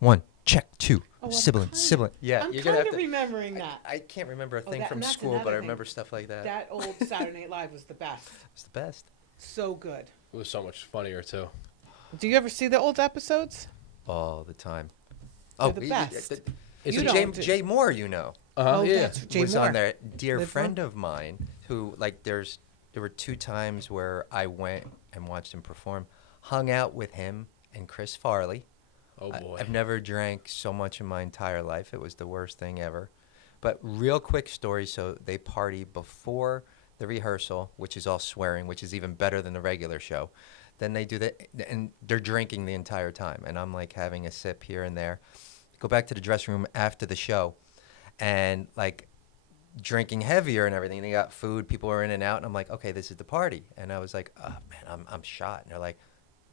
1, check 2. Oh, Sibling. Yeah, I'm you're kind gonna have of to. remembering that. I can't remember a thing That, from and that's school, another but I thing. remember stuff like that. That old Saturday Night Live was the best. It's the best. So good. It was so much funnier too. Do you ever see the old episodes? All the time. They're the best. It's You Jay, don't. Jay Moore, you know. Oh, Yeah. that's Jay was Moore. on there. Dear Live friend on? of mine who, like, there were 2 times where I went and watched him perform, hung out with him and Chris Farley. Oh boy. I've never drank so much in my entire life. It was the worst thing ever. But real quick story, so they party before the rehearsal, which is all swearing, which is even better than the regular show. Then they do that, and they're drinking the entire time. And I'm, like, having a sip here and there. Go back to the dressing room after the show, and, like, drinking heavier and everything. They got food, people were in and out, and I'm like, okay, this is the party. And I was like, oh, man, I'm shot. And they're like,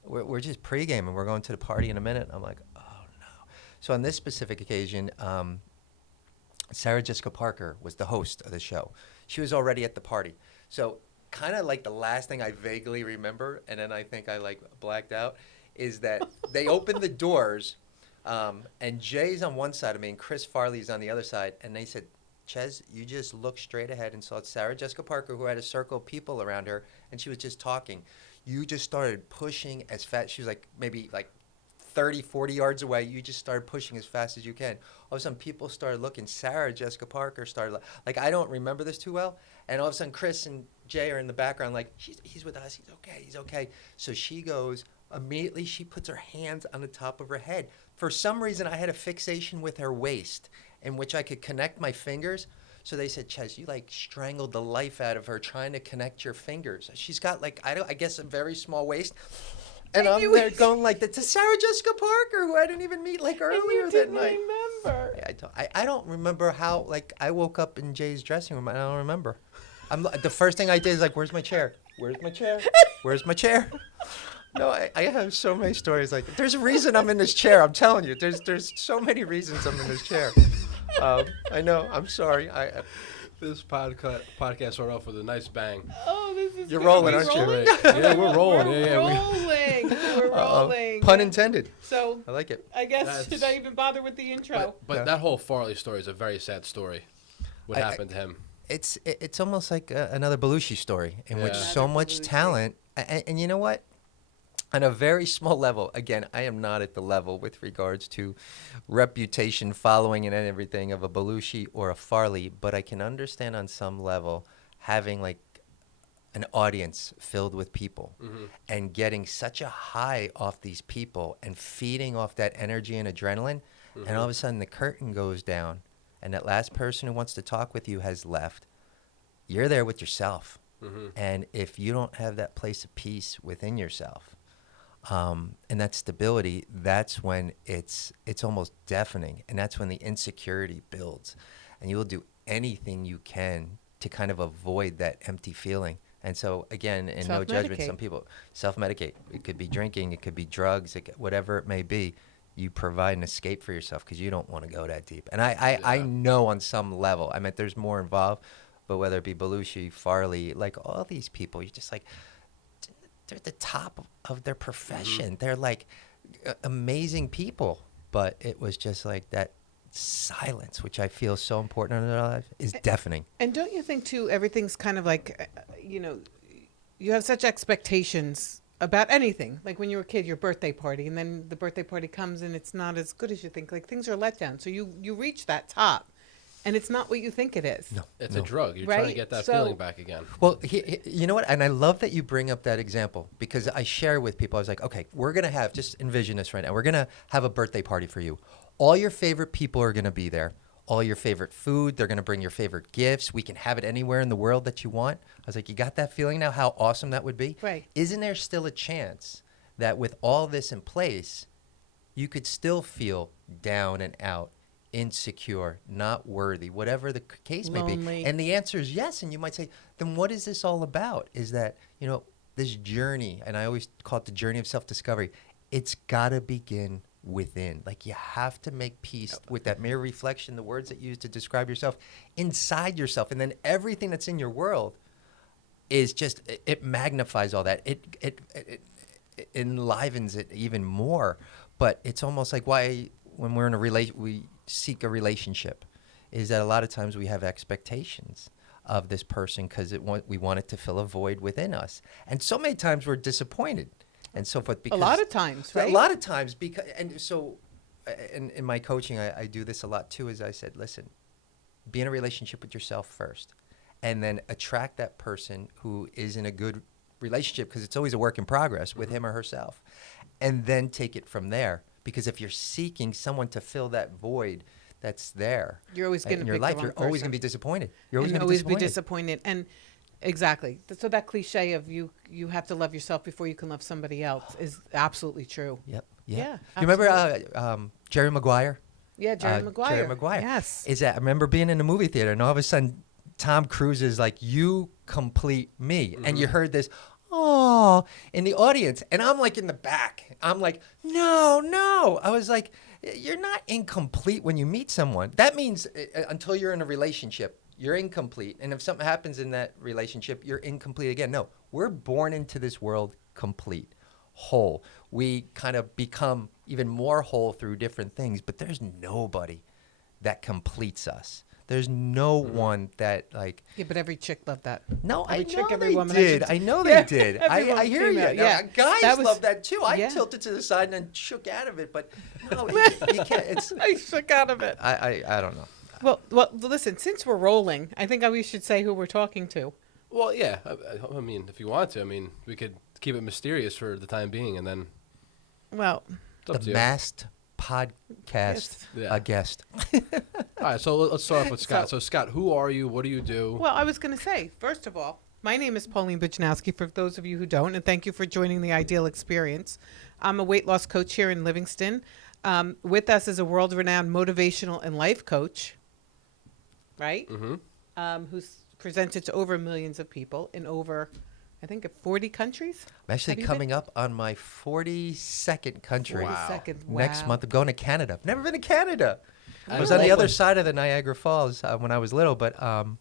we're just pregame, and we're going to the party in a minute. I'm like, oh, no. So on this specific occasion, Sarah Jessica Parker was the host of the show. She was already at the party. So kind of like the last thing I vaguely remember, and then I think I, like, blacked out, is that they opened the doors, and Jay's on one side of me, and Chris Farley's on the other side, and they said, Ches, you just look straight ahead and saw Sarah Jessica Parker, who had a circle of people around her, and she was just talking. You just started pushing as fast. She was like maybe like 30, 40 yards away. You just started pushing as fast as you can. All of a sudden, people started looking. Sarah Jessica Parker started, like, I don't remember this too well. And all of a sudden, Chris and Jay are in the background like, he's with us. He's okay. So she goes, immediately she puts her hands on the top of her head. For some reason, I had a fixation with her waist in which I could connect my fingers. So they said, Ches, you, like, strangled the life out of her trying to connect your fingers. She's got, like, I guess a very small waist. And I'm there going like that to Sarah Jessica Parker, who I didn't even meet, like, earlier that night. Remember. I don't remember how, like, I woke up in Jay's dressing room. I don't remember. The first thing I did is like, where's my chair? Where's my chair? Where's my chair? No, I have so many stories. Like, there's a reason I'm in this chair. I'm telling you, there's so many reasons I'm in this chair. I know. I'm sorry. This podcast started off with a nice bang. Oh, this is. You're rolling, aren't you? Right. Yeah, we're rolling. We're rolling. We're rolling. Pun intended. So I like it. I guess should I even bother with the intro? But that whole Farley story is a very sad story. What happened to him? It's almost like another Belushi story in which Yeah. so much talent. And you know what? On a very small level, again, I am not at the level with regards to reputation, following, and everything of a Belushi or a Farley, but I can understand on some level having, like, an audience filled with people and getting such a high off these people and feeding off that energy and adrenaline, and all of a sudden the curtain goes down and that last person who wants to talk with you has left. You're there with yourself. And if you don't have that place of peace within yourself, and that stability, that's when it's almost deafening, and that's when the insecurity builds, and you will do anything you can to kind of avoid that empty feeling. And so, again, in no judgment, some people self-medicate. It could be drinking, it could be drugs, whatever it may be. You provide an escape for yourself because you don't want to go that deep. And I know on some level, I mean, there's more involved, but whether it be Belushi, Farley, like all these people, you're just like, they're at the top of their profession. They're like amazing people. But it was just like that silence, which I feel so important in their life, is deafening. And don't you think, too, everything's kind of like, you have such expectations about anything. Like when you were a kid, your birthday party, and then the birthday party comes and it's not as good as you think. Like things are let down. So you reach that top. And it's not what you think it is. No, It's a drug. You're Right? trying to get that So- feeling back again. Well, you know what? And I love that you bring up that example because I share with people. I was like, okay, we're going to have, just envision this right now. We're going to have a birthday party for you. All your favorite people are going to be there. All your favorite food. They're going to bring your favorite gifts. We can have it anywhere in the world that you want. I was like, you got that feeling now? How awesome that would be? Right. Isn't there still a chance that with all this in place, you could still feel down and out, insecure, not worthy, whatever the case may be? Lonely. And the answer is yes. And you might say, then what is this all about? Is that, this journey, and I always call it the journey of self-discovery, it's got to begin within. Like you have to make peace with that mirror reflection, the words that you use to describe yourself inside yourself. And then everything that's in your world is just, it magnifies all that. It enlivens it even more. But it's almost like, why when we're in a we seek a relationship, is that a lot of times we have expectations of this person because we want it to fill a void within us, and so many times we're disappointed, and so forth. Because A lot of times, right? a lot of times, because and so, in my coaching, I do this a lot too. Is I said, listen, be in a relationship with yourself first, and then attract that person who is in a good relationship, because it's always a work in progress with him or herself, and then take it from there. Because if you're seeking someone to fill that void that's there, You're always going to in your pick life, the you're wrong always person. going to be disappointed. You're always And going to be always disappointed. be disappointed. And exactly. So that cliche of you have to love yourself before you can love somebody else is absolutely true. Yep. Yeah, Yeah. You remember absolutely. Jerry Maguire? Yeah, Jerry Maguire. Jerry Maguire. Yes. Is that I remember being in a movie theater, and all of a sudden Tom Cruise is like, "You complete me," and you heard this, "Oh," in the audience, and I'm like in the back. I'm like, "No, no." I was like, "You're not incomplete when you meet someone. That means until you're in a relationship, you're incomplete, and if something happens in that relationship, you're incomplete again." No, we're born into this world complete, whole. We kind of become even more whole through different things, but there's nobody that completes us. There's no one that like. Yeah, but every chick loved that. No, Every I chick, know every they woman, did. I know they did. Every I woman hear you. came out, Now, yeah. guys That was- love that too. I yeah. tilted to the side and then shook out of it, but no, you can't. It's I shook out of it. I don't know. Well, listen, since we're rolling, I think we should say who we're talking to. Well, yeah. I mean, if you want to, I mean, we could keep it mysterious for the time being, and then Well, it's up to The you. masked podcast Yeah. guest. All right, so let's start off with Scott. So- So, Scott, who are you? What do you do? I was going to say, first of all, my name is Pauline Bujnowski, for those of you who don't, and thank you for joining the Ideal Experience. I'm a weight loss coach here in Livingston. With us is a world-renowned motivational and life coach, right? Who's presented to over millions of people in over, I think, 40 countries. I'm actually Have you coming up on my 42nd country. Wow. 42nd. Next Wow. month. I'm going to Canada. I've never been to Canada. I was know. on the other side of the Niagara Falls when I was little, but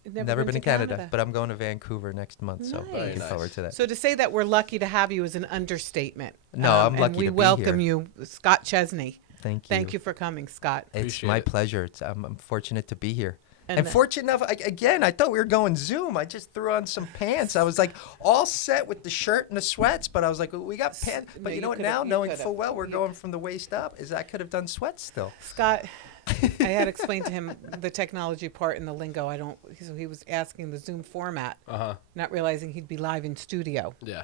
never been to to Canada. Canada. But I'm going to Vancouver next month, so Nice. looking Nice. forward to that. So to say that we're lucky to have you is an understatement. No, I'm and lucky we to be welcome here. you, Scott Chesney. Thank you. Thank you for coming, Scott. It's Appreciate my it. pleasure. I'm fortunate to be here. And And the- fortunate enough, again, I thought we were going Zoom. I just threw on some pants. I was like all set with the shirt and the sweats, but I was like, we got pants. No, But you you know what? could've- Now, you knowing could've. full well we're You- going from the waist up, is I could have done sweats still. Scott, I had explained to him the technology part and the lingo. So he was asking the Zoom format, not realizing he'd be live in studio. Yeah.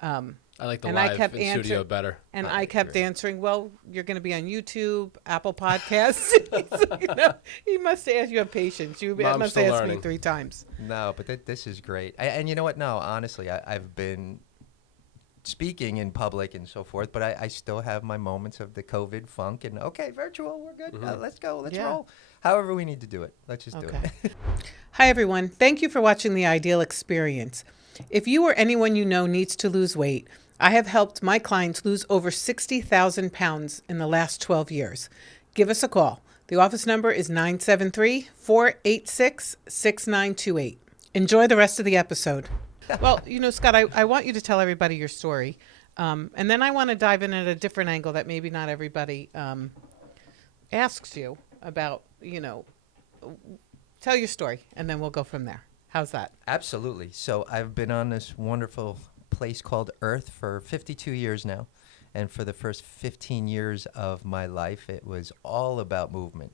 Um, I like the And I live kept in studio answer- better. and I I kept agree. answering, well, you're going to be on YouTube, Apple Podcasts. He must have you have patience. You Mom's must still ask me learning. 3 times. No, but this is great. And you know what? No, honestly, I've been speaking in public and so forth, but I still have my moments of the COVID funk. And okay, virtual, we're good. Let's go. Let's Yeah. roll. However we need to do it. Let's just do Okay. it. Hi, everyone. Thank you for watching the Ideal Experience. If you or anyone you know needs to lose weight, I have helped my clients lose over 60,000 pounds in the last 12 years. Give us a call. The office number is 973-486-6928. Enjoy the rest of the episode. Well, Scott, I want you to tell everybody your story. And then I want to dive in at a different angle that maybe not everybody asks you about, tell your story, and then we'll go from there. How's that? Absolutely. So I've been on this wonderful place called Earth for 52 years now. And for the first 15 years of my life, it was all about movement.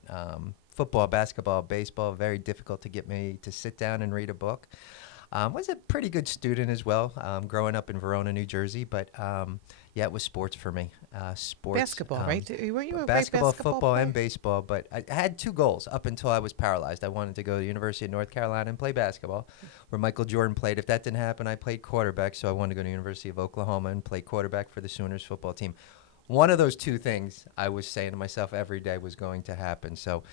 Football, basketball, baseball, very difficult to get me to sit down and read a book. Was a pretty good student as well, growing up in Verona, New Jersey. But yeah, it was sports for me. Sports. Basketball, right? Weren't you a great Basketball, basketball football, player? and baseball. But I had 2 goals up until I was paralyzed. I wanted to go to the University of North Carolina and play basketball, where Michael Jordan played. If that didn't happen, I played quarterback. So I wanted to go to the University of Oklahoma and play quarterback for the Sooners football team. One of those 2 things I was saying to myself every day was going to happen. So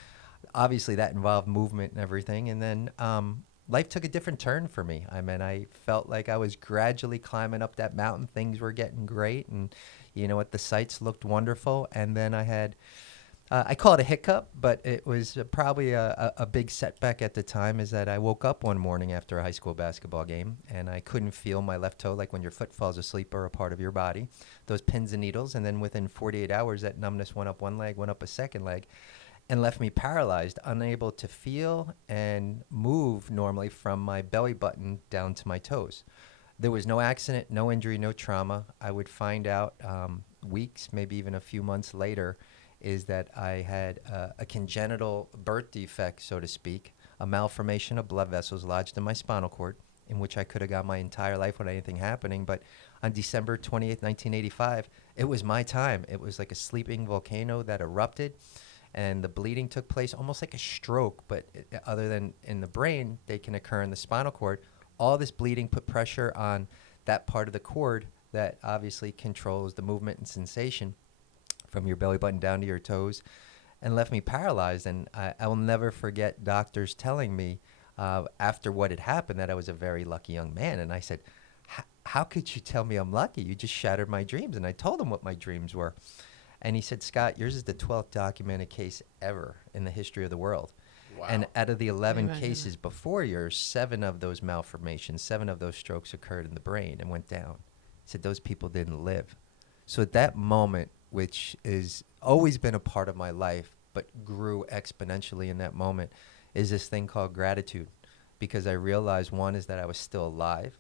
obviously that involved movement and everything. And then life took a different turn for me. I mean, I felt like I was gradually climbing up that mountain. Things were getting great. And you know what? The sights looked wonderful. And then I had I call it a hiccup, but it was probably a big setback at the time. Is that I woke up one morning after a high school basketball game and I couldn't feel my left toe, like when your foot falls asleep or a part of your body, those pins and needles. And then within 48 hours, that numbness went up one leg, went up a second leg, and left me paralyzed, unable to feel and move normally from my belly button down to my toes. There was no accident, no injury, no trauma. I would find out weeks, maybe even a few months later, is that I had a congenital birth defect, so to speak, a malformation of blood vessels lodged in my spinal cord, in which I could have got my entire life without anything happening. But on December 28th, 1985, it was my time. It was like a sleeping volcano that erupted, and the bleeding took place almost like a stroke, but other than in the brain, they can occur in the spinal cord. All this bleeding put pressure on that part of the cord that obviously controls the movement and sensation from your belly button down to your toes, and left me paralyzed. And I will never forget doctors telling me after what had happened that I was a very lucky young man. And I said, how could you tell me I'm lucky? You just shattered my dreams. And I told him what my dreams were. And he said, Scott, yours is the 12th documented case ever in the history of the world. Wow. And out of the 11 Imagine cases before yours, 7 of those malformations, 7 of those strokes occurred in the brain and went down. He said, those people didn't live. So at that moment, which is always been a part of my life, but grew exponentially in that moment, is this thing called gratitude. Because I realized, one, is that I was still alive.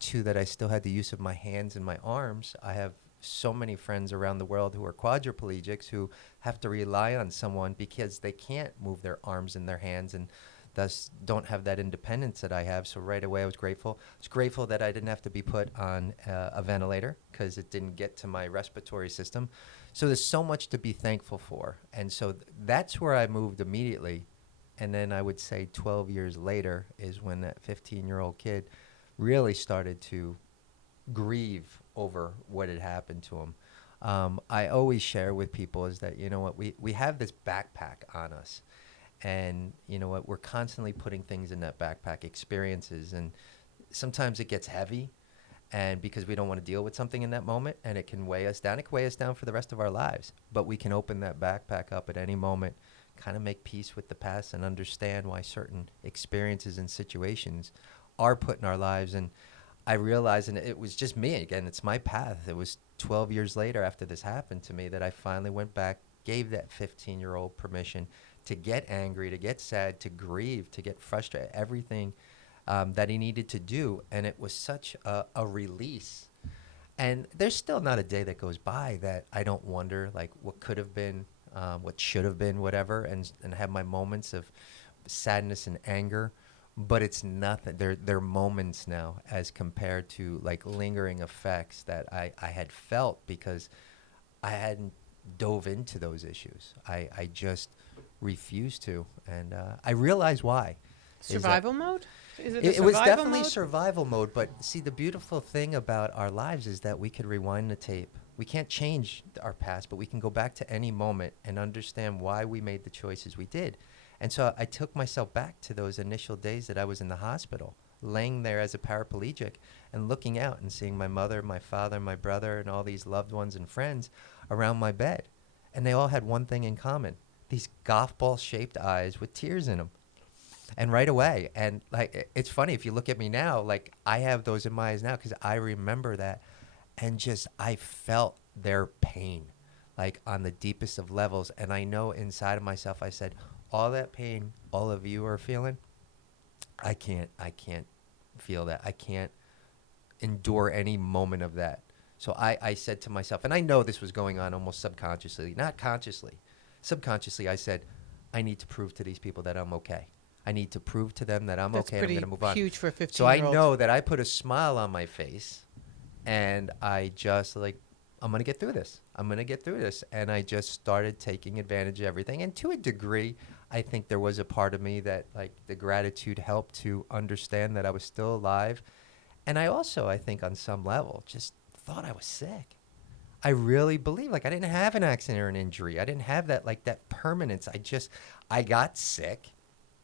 2, that I still had the use of my hands and my arms. I have so many friends around the world who are quadriplegics who have to rely on someone because they can't move their arms and their hands, and thus don't have that independence that I have. So right away I was grateful. I was grateful that I didn't have to be put on a ventilator because it didn't get to my respiratory system. So there's so much to be thankful for. And so that's where I moved immediately. And then I would say 12 years later is when that 15-year-old kid really started to grieve over what had happened to him. I always share with people is that, you know what, we have this backpack on us. And you know what, we're constantly putting things in that backpack, experiences, and sometimes it gets heavy, and because we don't want to deal with something in that moment, and it can weigh us down. It can weigh us down for the rest of our lives. But we can open that backpack up at any moment, kind of make peace with the past, and understand why certain experiences and situations are put in our lives. And I realized, and it was just me again, it's my path. It was 12 years later after this happened to me that I finally went back, gave that 15-year-old permission to get angry, to get sad, to grieve, to get frustrated, everything that he needed to do. And it was such a release. And there's still not a day that goes by that I don't wonder, like, what could have been, what should have been, whatever, and have my moments of sadness and anger. But it's nothing. They're moments now as compared to, like, lingering effects that I had felt because I hadn't dove into those issues. I just refused to, and I realized why. Survival mode? Is it a It survival was definitely mode? survival mode, but see, the beautiful thing about our lives is that we could rewind the tape. We can't change our past, but we can go back to any moment and understand why we made the choices we did. And so I took myself back to those initial days that I was in the hospital, laying there as a paraplegic and looking out and seeing my mother, my father, my brother, and all these loved ones and friends around my bed. And they all had one thing in common, these golf ball shaped eyes with tears in them. And right away, and like, it's funny, if you look at me now, like, I have those in my eyes now because I remember that, and just, I felt their pain, like, on the deepest of levels. And I know inside of myself, I said, all that pain all of you are feeling, I can't feel that. I can't endure any moment of that. So I said to myself, and I know this was going on almost subconsciously, not consciously. Subconsciously, I said, I need to prove to these people that I'm okay. I need to prove to them that I'm That's okay and I'm pretty going to move on. huge for a 15-year-old. So I know that I put a smile on my face, and I just, like, I'm going to get through this. I'm going to get through this. And I just started taking advantage of everything. And to a degree, I think there was a part of me that, like, the gratitude helped to understand that I was still alive. And I also, I think on some level, just thought I was sick. I really believe, like, I didn't have an accident or an injury. I didn't have that, like, that permanence. I got sick.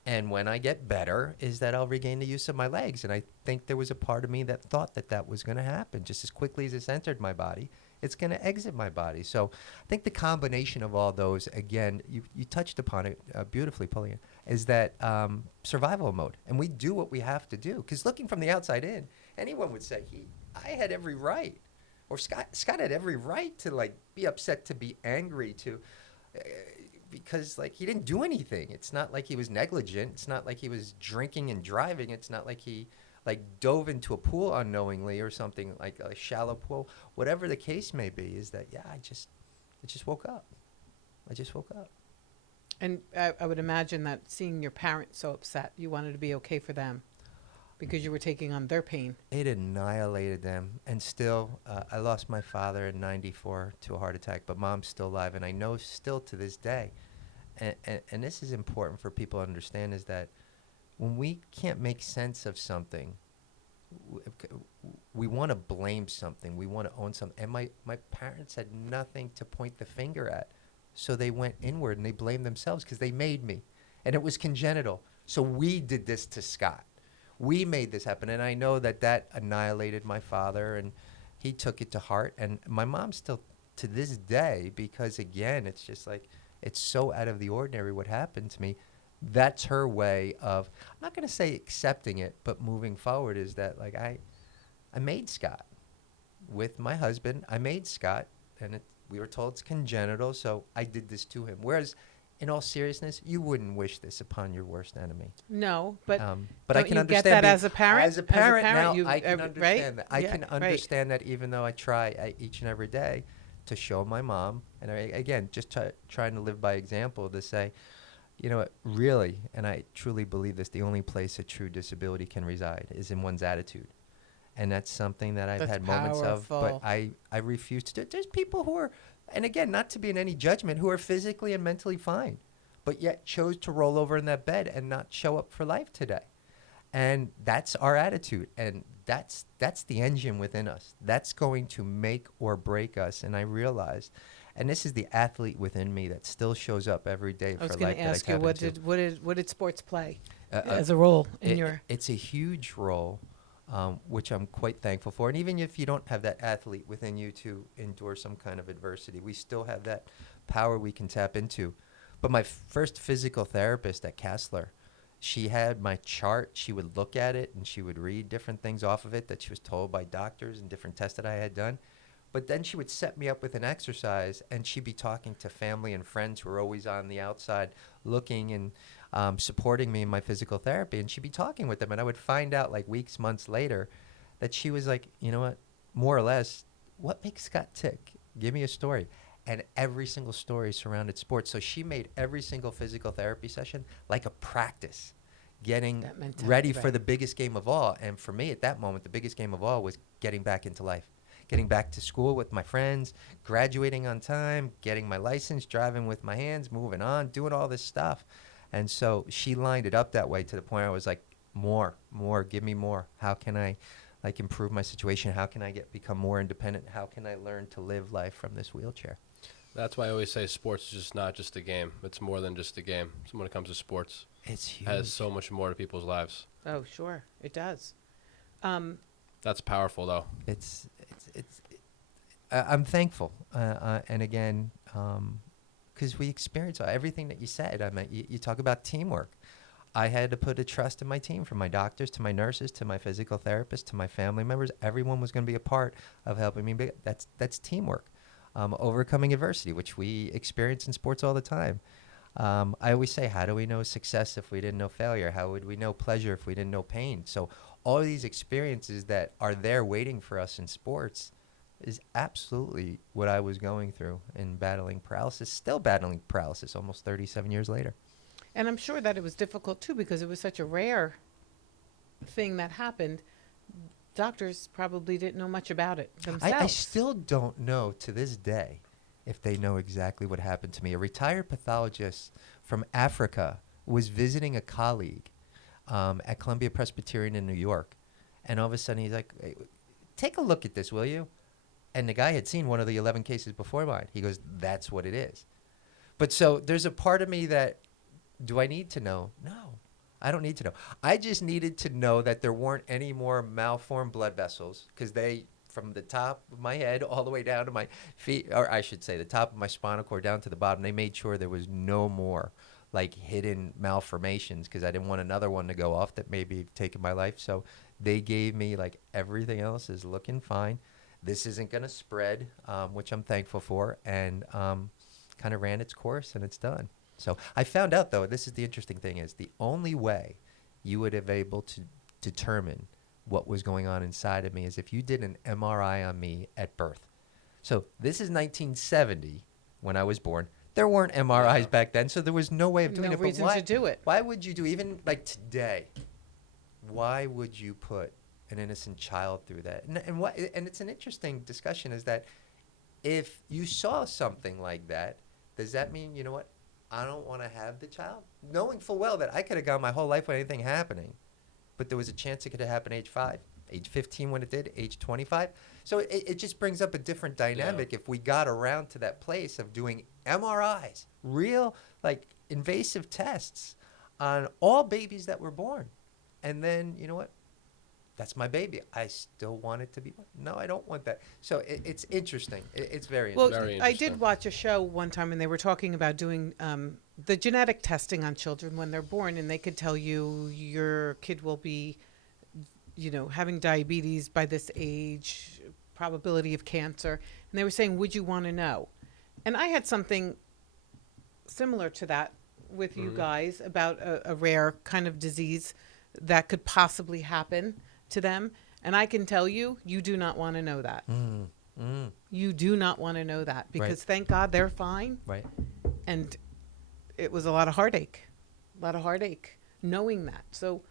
And when I get better is that I'll regain the use of my legs. And I think there was a part of me that thought that that was going to happen just as quickly as it's entered my body. it's going to exit my body. So I think the combination of all those, again, you touched upon it beautifully, Pauline, is that survival mode. And we do what we have to do. Because looking from the outside in, anyone would say, I had every right. Or Scott had every right to, like, be upset, to be angry, to... because, like, he didn't do anything. It's not like he was negligent. It's not like he was drinking and driving. It's not like he, like, dove into a pool unknowingly or something, like a shallow pool. Whatever the case may be, is that, I just woke up. I just woke up. And I would imagine that seeing your parents so upset, you wanted to be okay for them because you were taking on their pain. It annihilated them. And still, I lost my father in 94 to a heart attack, but Mom's still alive. And I know still to this day, and this is important for people to understand, is that when we can't make sense of something, we want to blame something. We want to own something. And my parents had nothing to point the finger at. So they went inward and they blamed themselves because they made me. And it was congenital. So we did this to Scott. We made this happen. And I know that annihilated my father, and he took it to heart. And my mom still, to this day, because, again, it's just like, it's so out of the ordinary what happened to me. That's her way of, I'm not going to say accepting it, but moving forward, is that, like, I made Scott. With my husband, I made Scott, and we were told it's congenital, so I did this to him. Whereas, in all seriousness, you wouldn't wish this upon your worst enemy. No, but I don't can you understand get that being- as a parent? As a parent, now, you, I can right? understand that. I Yeah, can right. understand that, even though I try each and every day to show my mom, and again, just trying to live by example, to say, you know what, really, and I truly believe this, the only place a true disability can reside is in one's attitude. And that's something that I've That's had moments of, but powerful. I refuse to do it. There's people who are, and again, not to be in any judgment, who are physically and mentally fine, but yet chose to roll over in that bed and not show up for life today. And that's our attitude. And that's the engine within us. That's going to make or break us. And I realized, and this is the athlete within me that still shows up every day I was for going life to that I ask you, tap into. what did sports play Uh, as a role in It's a huge role, which I'm quite thankful for. And even if you don't have that athlete within you to endure some kind of adversity, we still have that power we can tap into. But my first physical therapist at Castler, she had my chart. She would look at it and she would read different things off of it that she was told by doctors and different tests that I had done. But then she would set me up with an exercise, and she'd be talking to family and friends who were always on the outside looking and supporting me in my physical therapy. And she'd be talking with them, and I would find out, like, weeks, months later, that she was like, you know what, more or less, what makes Scott tick? Give me a story. And every single story surrounded sports. So she made every single physical therapy session like a practice, getting That mentality, ready for right. the biggest game of all. And for me at that moment, the biggest game of all was getting back into life, getting back to school with my friends, graduating on time, getting my license, driving with my hands, moving on, doing all this stuff. And so she lined it up that way to the point I was like, more, give me more. How can I, like, improve my situation? How can I become more independent? How can I learn to live life from this wheelchair? That's why I always say sports is just not just a game. It's more than just a game. So when it comes to sports, It's huge. it has so much more to people's lives. Oh, sure, it does. That's powerful, though. I'm thankful. And again, because we experience everything that you said. I mean, you talk about teamwork. I had to put a trust in my team, from my doctors to my nurses to my physical therapist to my family members. Everyone was going to be a part of helping me. That's teamwork. Overcoming adversity, which we experience in sports all the time. I always say, how do we know success if we didn't know failure? How would we know pleasure if we didn't know pain? So all of these experiences that are there waiting for us in sports is absolutely what I was going through in battling paralysis, still battling paralysis almost 37 years later. And I'm sure that it was difficult too, because it was such a rare thing that happened. Doctors probably didn't know much about it themselves. I still don't know to this day if they know exactly what happened to me. A retired pathologist from Africa was visiting a colleague at Columbia Presbyterian in New York. And all of a sudden he's like, hey, take a look at this, will you? And the guy had seen one of the 11 cases before mine. He goes, that's what it is. But so there's a part of me that, do I need to know? No, I don't need to know. I just needed to know that there weren't any more malformed blood vessels, because they from the top of my head all the way down to my feet, or I should say the top of my spinal cord down to the bottom. They made sure there was no more like hidden malformations because I didn't want another one to go off that maybe have taken my life. So they gave me like everything else is looking fine. This isn't going to spread, which I'm thankful for, and kind of ran its course and it's done. So I found out though, this is the interesting thing is the only way you would have able to determine what was going on inside of me is if you did an MRI on me at birth. So this is 1970 when I was born. There weren't MRIs back then, so there was no way of doing No it. reason to do it. Why would you do, even like today, why would you put an innocent child through that? And it's an interesting discussion is that if you saw something like that, does that mean, you know what, I don't want to have the child? Knowing full well that I could have gone my whole life without anything happening, but there was a chance it could have happened age 5, age 15 when it did, age 25. So it just brings up a different dynamic if we got around to that place of doing MRIs, real like invasive tests on all babies that were born. And then, you know what? That's my baby. I still want it to be. No, I don't want that. So it's interesting. It's very Well, interesting. Very I interesting. did watch a show one time, and they were talking about doing the genetic testing on children when they're born, and they could tell you your kid will be, having diabetes by this age, probability of cancer, and they were saying, "Would you want to know?" And I had something similar to that with you guys about a rare kind of disease that could possibly happen to them. And I can tell you, you do not want to know that. You do not want to know that because thank God they're fine. Right. And it was a lot of heartache knowing that. So,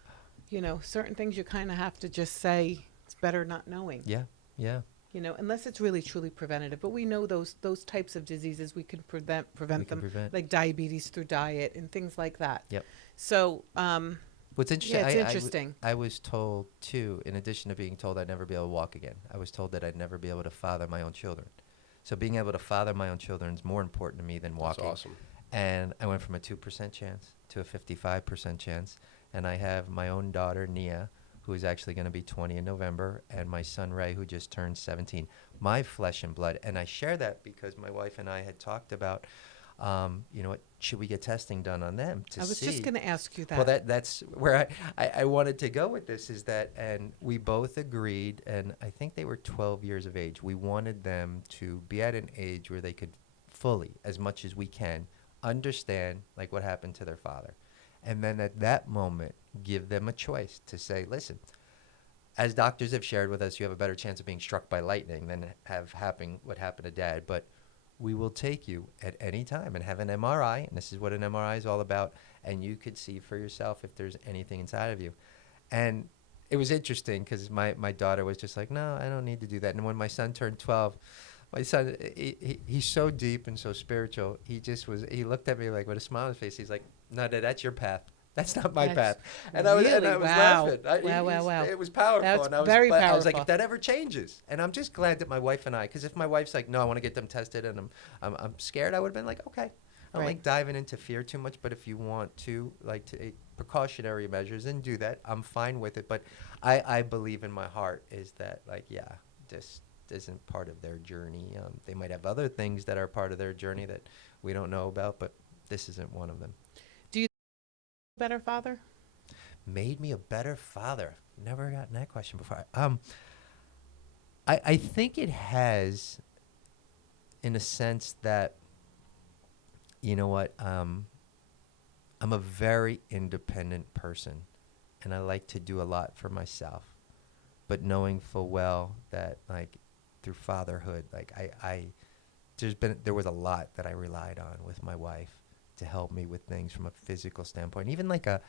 certain things you kind of have to just say it's better not knowing. Yeah. Yeah. Unless it's really truly preventative. But we know those types of diseases we can prevent We them, can prevent. like diabetes through diet and things like that. Yep. So, What's interesting, yeah, it's interesting. I was told, too, in addition to being told I'd never be able to walk again, I was told that I'd never be able to father my own children. So being able to father my own children is more important to me than walking. That's awesome. And I went from a 2% chance to a 55% chance. And I have my own daughter, Nia, who is actually going to be 20 in November, and my son, Ray, who just turned 17. My flesh and blood. And I share that because my wife and I had talked about, what, should we get testing done on them to see? I was just going to ask you that. Well, that's where I wanted to go with this is that, and we both agreed, and I think they were 12 years of age. We wanted them to be at an age where they could fully, as much as we can, understand like what happened to their father. And then at that moment, give them a choice to say, listen, as doctors have shared with us, you have a better chance of being struck by lightning than what happened to Dad. But we will take you at any time and have an MRI, and this is what an MRI is all about, and you could see for yourself if there's anything inside of you. And it was interesting because my daughter was just like, no, I don't need to do that. And when my son turned 12, my son, he's so deep and so spiritual. He looked at me like with a smile on his face. He's like, no, Dad, that's your path. That's not my path. And I was Wow. laughing. Wow. It was powerful. That's and I was, very but I was like, powerful. if that ever changes. And I'm just glad that my wife and I, because if my wife's like, no, I want to get them tested and I'm scared, I would have been like, okay. I don't like diving into fear too much, but if you want to, like, take precautionary measures and do that, I'm fine with it. But I believe in my heart is that, like, yeah, this isn't part of their journey. They might have other things that are part of their journey that we don't know about, but this isn't one of them. Better father? Made me a better father. Never gotten that question before. I think it has, in a sense that, you know what, I'm a very independent person, and I like to do a lot for myself. But knowing full well that, like, through fatherhood, like there was a lot that I relied on with my wife to help me with things from a physical standpoint, even like a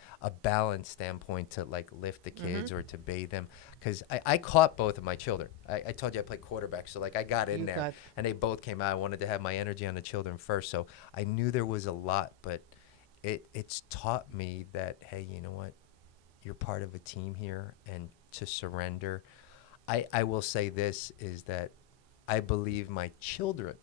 balance standpoint to like lift the kids or to bathe them. Because I caught both of my children. I told you I played quarterback, so like I got in there and they both came out. I wanted to have my energy on the children first. So I knew there was a lot, but it's taught me that, hey, you know what? You're part of a team here, and to surrender. I will say this is that I believe my children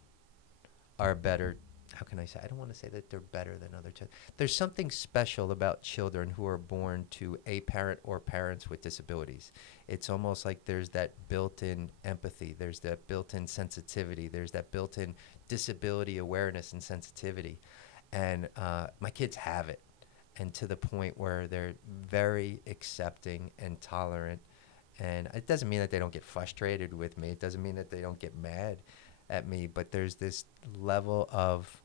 are better how can I say? I don't want to say that they're better than other children. There's something special about children who are born to a parent or parents with disabilities. It's almost like there's that built-in empathy. There's that built-in sensitivity. There's that built-in disability awareness and sensitivity. And my kids have it. And to the point where they're very accepting and tolerant. And it doesn't mean that they don't get frustrated with me. It doesn't mean that they don't get mad at me. But there's this level of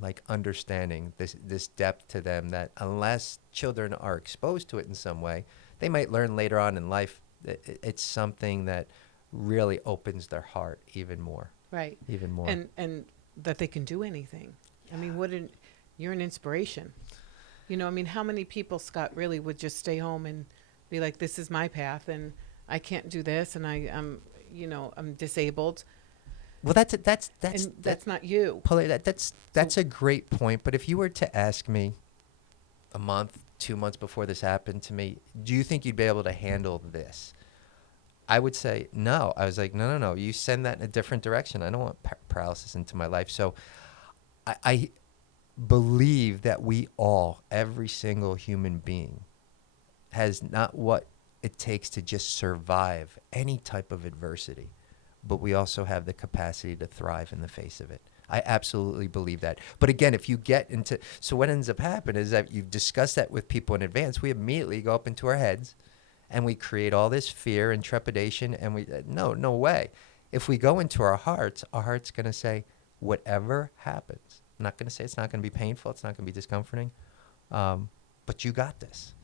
like understanding, this depth to them that unless children are exposed to it in some way, they might learn later on in life that it's something that really opens their heart even more. Right. Even more. And that they can do anything. I mean, you're an inspiration. You know, I mean, how many people, Scott, really would just stay home and be like, this is my path and I can't do this and I'm disabled. Well, that's not you. Pauline, that's a great point. But if you were to ask me a month, 2 months before this happened to me, do you think you'd be able to handle this? I would say no. I was like, no. You send that in a different direction. I don't want paralysis into my life. So I believe that we all, every single human being, has not what it takes to just survive any type of adversity, but we also have the capacity to thrive in the face of it. I absolutely believe that. But again, if you get into, so what ends up happening is that you've discussed that with people in advance, we immediately go up into our heads and we create all this fear and trepidation and no way. If we go into our heart's going to say, whatever happens, I'm not going to say it's not going to be painful, it's not going to be discomforting, but you got this.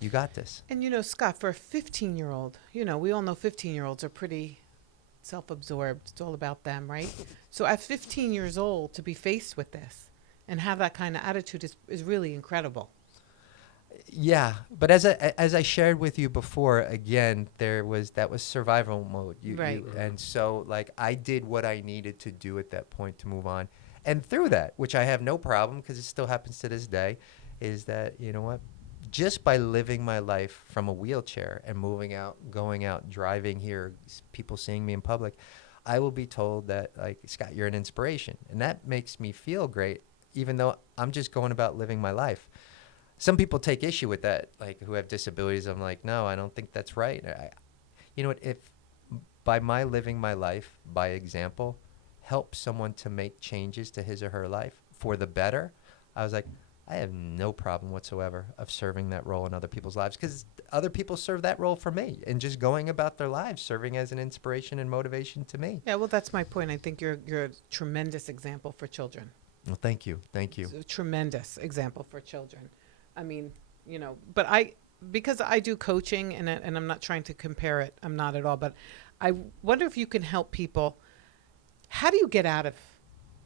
You got this. And Scott, for a 15-year-old, we all know 15-year-olds are pretty self-absorbed. It's all about them, right? So at 15 years old, to be faced with this and have that kind of attitude is really incredible. Yeah, but as I shared with you before, again, that was survival mode. Right. And so like I did what I needed to do at that point to move on. And through that, which I have no problem because it still happens to this day, is that, you know what? Just by living my life from a wheelchair and moving out, going out, driving here, people seeing me in public, I will be told that, like, Scott, you're an inspiration. And that makes me feel great, even though I'm just going about living my life. Some people take issue with that, like, who have disabilities. I'm like, no, I don't think that's right. You know what? If by my living my life, by example, help someone to make changes to his or her life for the better, I was like, I have no problem whatsoever of serving that role in other people's lives because other people serve that role for me and just going about their lives, serving as an inspiration and motivation to me. Yeah, well, that's my point. I think you're a tremendous example for children. Well, thank you. Thank you. It's a tremendous example for children. I mean, but because I do coaching and I'm not trying to compare it. I'm not at all. But I wonder if you can help people. How do you get out of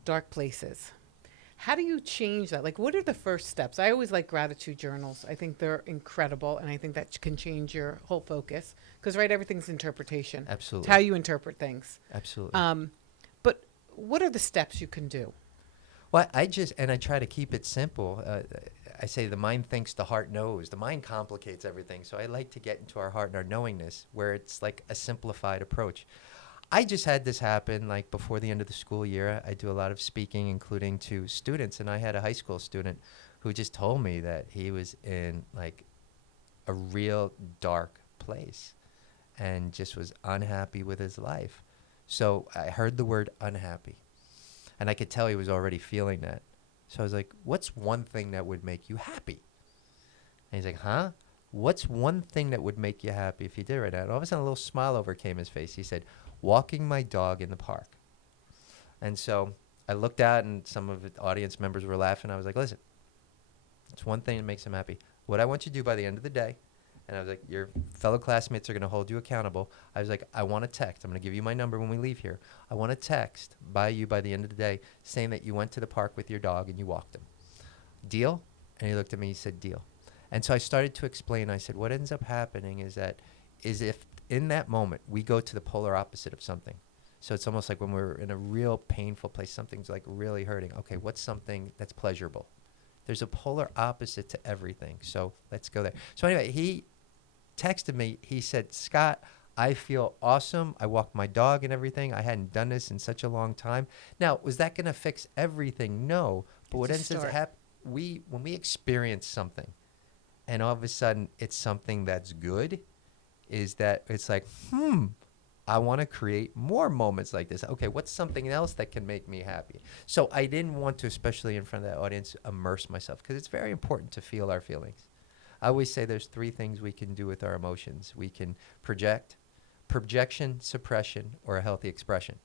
dark places? How do you change that? Like, what are the first steps? I always like gratitude journals. I think they're incredible, and I think that can change your whole focus. Because, right, everything's interpretation. Absolutely. It's how you interpret things. Absolutely. But what are the steps you can do? Well, I try to keep it simple. I say the mind thinks, the heart knows. The mind complicates everything. So I like to get into our heart and our knowingness where it's like a simplified approach. I just had this happen like before the end of the school year. I do a lot of speaking, including to students, and I had a high school student who just told me that he was in like a real dark place and just was unhappy with his life. So I heard the word unhappy, and I could tell he was already feeling that. So I was like, what's one thing that would make you happy? And he's like, huh? What's one thing that would make you happy if you did right now? And all of a sudden a little smile overcame his face. He said, walking my dog in the park. And so I looked out and some of the audience members were laughing. I was like, listen, it's one thing that makes him happy. What I want you to do by the end of the day, and I was like, your fellow classmates are going to hold you accountable. I was like, I want a text. I'm going to give you my number when we leave here. I want a text by you by the end of the day saying that you went to the park with your dog and you walked him. Deal? And he looked at me, he said, deal. And so I started to explain. I said, what ends up happening is if in that moment we go to the polar opposite of something. So it's almost like when we're in a real painful place, something's like really hurting. Okay, what's something that's pleasurable? There's a polar opposite to everything. So let's go there. So anyway, he texted me. He said, Scott, I feel awesome. I walk my dog and everything. I hadn't done this in such a long time. Now, was that going to fix everything? No. But what It's a ends up start. happening, when we experience something and all of a sudden it's something that's good, is that it's like, I want to create more moments like this. Okay, what's something else that can make me happy? So I didn't want to, especially in front of that audience, immerse myself, because it's very important to feel our feelings. I always say there's 3 things we can do with our emotions. We can project, projection, suppression, or a healthy expression.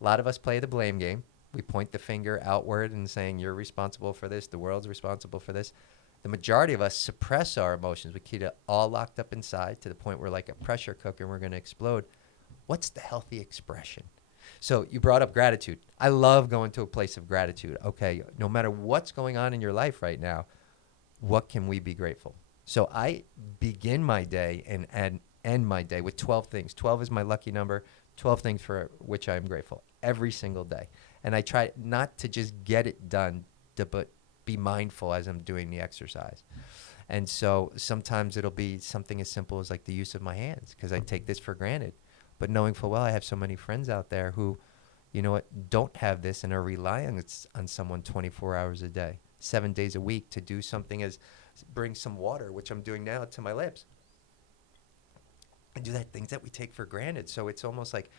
A lot of us play the blame game. We point the finger outward and saying, you're responsible for this, the world's responsible for this. The majority of us suppress our emotions. We keep it all locked up inside to the point where, like a pressure cooker, we're going to explode. What's the healthy expression? So you brought up gratitude. I love going to a place of gratitude. Okay, no matter what's going on in your life right now, what can we be grateful? So I begin my day and end my day with 12 things. 12 is my lucky number, 12 things for which I am grateful every single day. And I try not to just get it done, but be mindful as I'm doing the exercise. And so sometimes it'll be something as simple as like the use of my hands, because I take this for granted. But knowing full well I have so many friends out there who, you know what, don't have this and are relying on someone 24 hours a day, 7 days a week to do something as bring some water, which I'm doing now, to my lips. And do that things that we take for granted. So it's almost like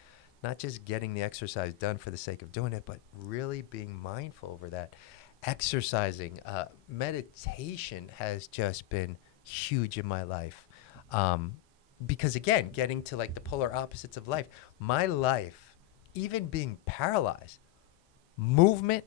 not just getting the exercise done for the sake of doing it, but really being mindful over that. Exercising, meditation has just been huge in my life. Because again, getting to like the polar opposites of life, my life, even being paralyzed, movement,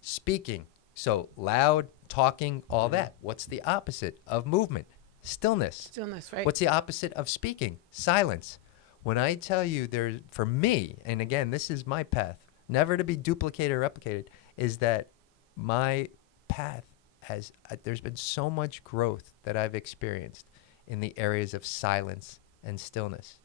speaking, so loud, talking, all that. What's the opposite of movement? Stillness. Stillness, right? What's the opposite of speaking? Silence. When I tell you there's, for me, and again, this is my path, never to be duplicated or replicated, is that my path has, there's been so much growth that I've experienced in the areas of silence and stillness.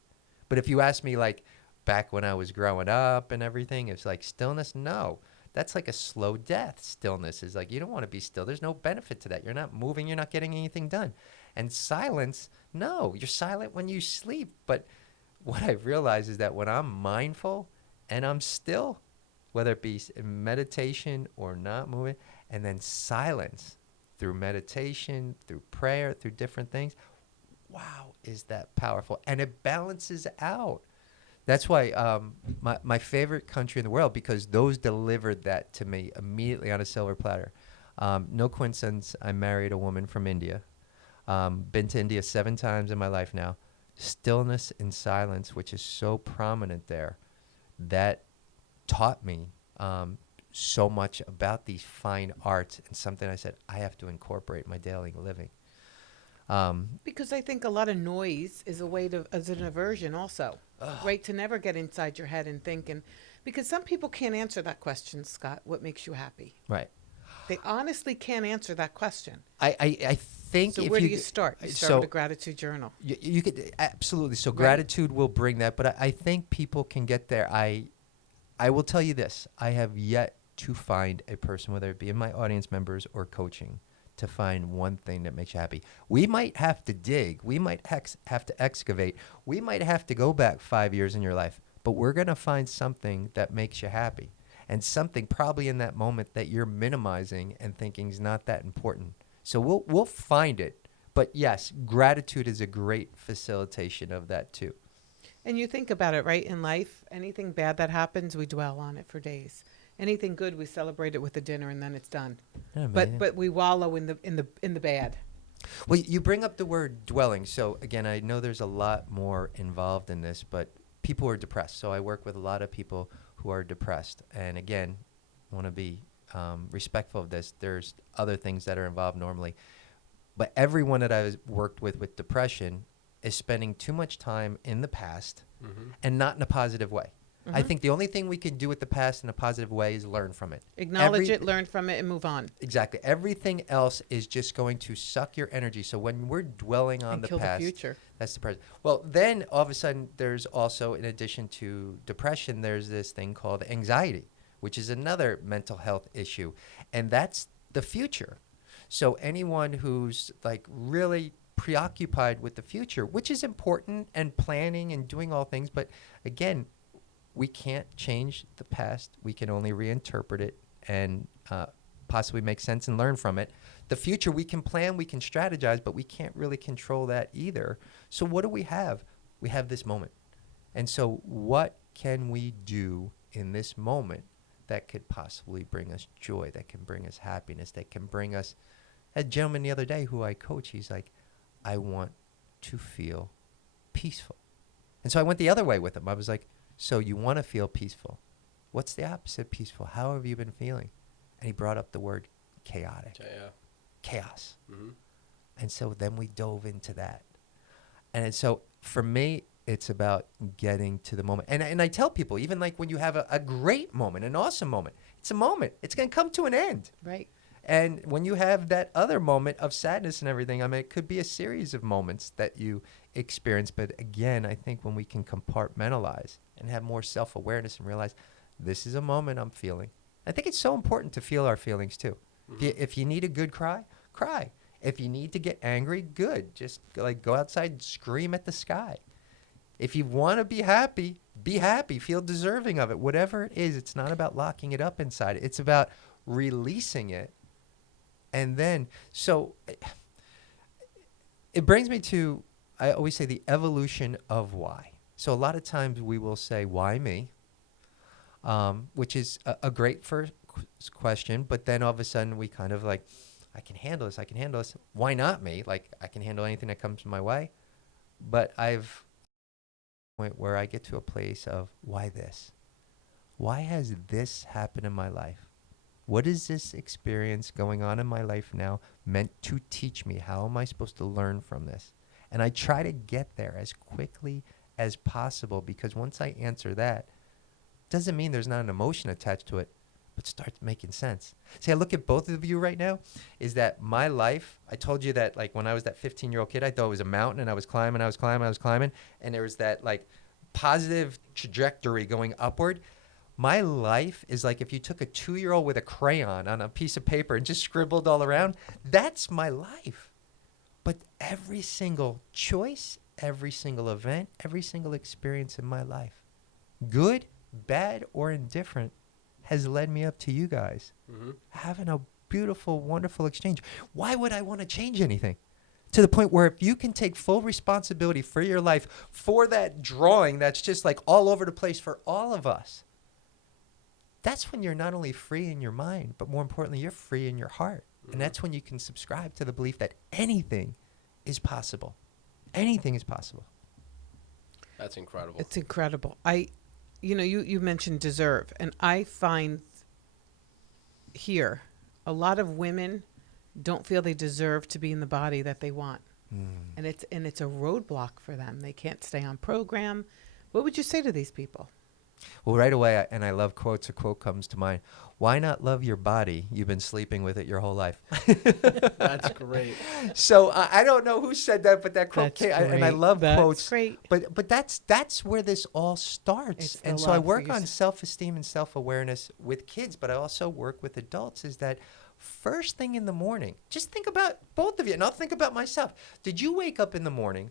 But if you ask me, like, back when I was growing up and everything, it's like stillness, no. That's like a slow death. Stillness is like, you don't want to be still. There's no benefit to that. You're not moving. You're not getting anything done. And silence, no. You're silent when you sleep. But what I've realized is that when I'm mindful and I'm still, whether it be in meditation or not moving, and then silence through meditation, through prayer, through different things, wow, is that powerful. And it balances out. That's why my favorite country in the world, because those delivered that to me immediately on a silver platter. No coincidence, I married a woman from India. Been to India 7 times in my life now. Stillness and silence, which is so prominent there, that taught me so much about these fine arts, and something I said I have to incorporate in my daily living. Because I think a lot of noise is a way to, as an aversion also, right? To never get inside your head and think. And because some people can't answer that question, Scott, what makes you happy? Right. They honestly can't answer that question. I think So if where you do you start? You start so with a gratitude journal. you could absolutely. So Right. gratitude will bring that, but I think people can get there. I will tell you this: I have yet to find a person, whether it be in my audience members or coaching, to find one thing that makes you happy. We might have to dig. We might have to excavate. We might have to go back 5 years in your life, but we're going to find something that makes you happy, and something probably in that moment that you're minimizing and thinking is not that important. So we'll find it. But yes, gratitude is a great facilitation of that too. And you think about it, right? In life, anything bad that happens, we dwell on it for days. Anything good, we celebrate it with a dinner and then it's done. But we wallow in the bad. Well, you bring up the word dwelling. So again, I know there's a lot more involved in this, but people are depressed. So I work with a lot of people who are depressed. And again, I want to be respectful of this. There's other things that are involved normally. But everyone that I've worked with depression is spending too much time in the past and not in a positive way. I think the only thing we can do with the past in a positive way is learn from it. Acknowledge it, learn from it, and move on. Exactly. Everything else is just going to suck your energy. So when we're dwelling on And the kill past, the future. that's the present. Well, then all of a sudden, there's also, in addition to depression, there's this thing called anxiety, which is another mental health issue. And that's the future. So anyone who's like really preoccupied with the future, which is important, and planning and doing all things. But again, we can't change the past. We can only reinterpret it and possibly make sense and learn from it. The future, we can plan, we can strategize, but we can't really control that either. So what do we have? We have this moment. And so what can we do in this moment that could possibly bring us joy, that can bring us happiness, that can bring us... A gentleman the other day who I coach, he's like, I want to feel peaceful. And so I went the other way with him. I was like, so you want to feel peaceful. What's the opposite of peaceful? How have you been feeling? And he brought up the word chaotic. Yeah. Chaos. Mm-hmm. And so then we dove into that. And so for me, it's about getting to the moment. And I tell people, even like when you have a great moment, an awesome moment, it's a moment. It's going to come to an end. Right. And when you have that other moment of sadness and everything, I mean, it could be a series of moments that you experience. But again, I think when we can compartmentalize and have more self-awareness and realize this is a moment I'm feeling. I think it's so important to feel our feelings too. Mm-hmm. If you need a good cry, cry. If you need to get angry, good. Just like go outside and scream at the sky. If you want to be happy, feel deserving of it. Whatever it is, it's not about locking it up inside. It's about releasing it. And then, so it brings me to, I always say, the evolution of why. So a lot of times we will say, why me? Which is a great first question, but then all of a sudden we kind of like, I can handle this. Why not me? Like, I can handle anything that comes my way. But I've point where I get to a place of, why this? Why has this happened in my life? What is this experience going on in my life now meant to teach me? How am I supposed to learn from this? And I try to get there as quickly as possible, because once I answer that, doesn't mean there's not an emotion attached to it, but starts making sense. See, I look at both of you right now, is that my life, I told you that like when I was that 15-year-old kid, I thought it was a mountain and I was climbing, and there was that like positive trajectory going upward. My life is like if you took a 2-year-old with a crayon on a piece of paper and just scribbled all around, that's my life. But every single choice, every single event, every single experience in my life, good, bad, or indifferent, has led me up to you guys. Mm-hmm. Having a beautiful, wonderful exchange. Why would I want to change anything? To the point where if you can take full responsibility for your life, for that drawing that's just like all over the place for all of us, that's when you're not only free in your mind, but more importantly, you're free in your heart. Mm-hmm. And that's when you can subscribe to the belief that anything is possible. Anything is possible. That's incredible. It's incredible. You mentioned deserve, and I find here a lot of women don't feel they deserve to be in the body that they want. And it's a roadblock for them. They can't stay on program. What would you say to these people? Well, right away, and I love quotes, a quote comes to mind. Why not love your body? You've been sleeping with it your whole life. That's great. So I don't know who said that, but that quote That's came, and I great. love That's quotes. great. But that's where this all starts. It's the And so I love for work on yourself. self-esteem and self-awareness with kids, but I also work with adults, is that first thing in the morning, just think about both of you, and I'll think about myself. Did you wake up in the morning,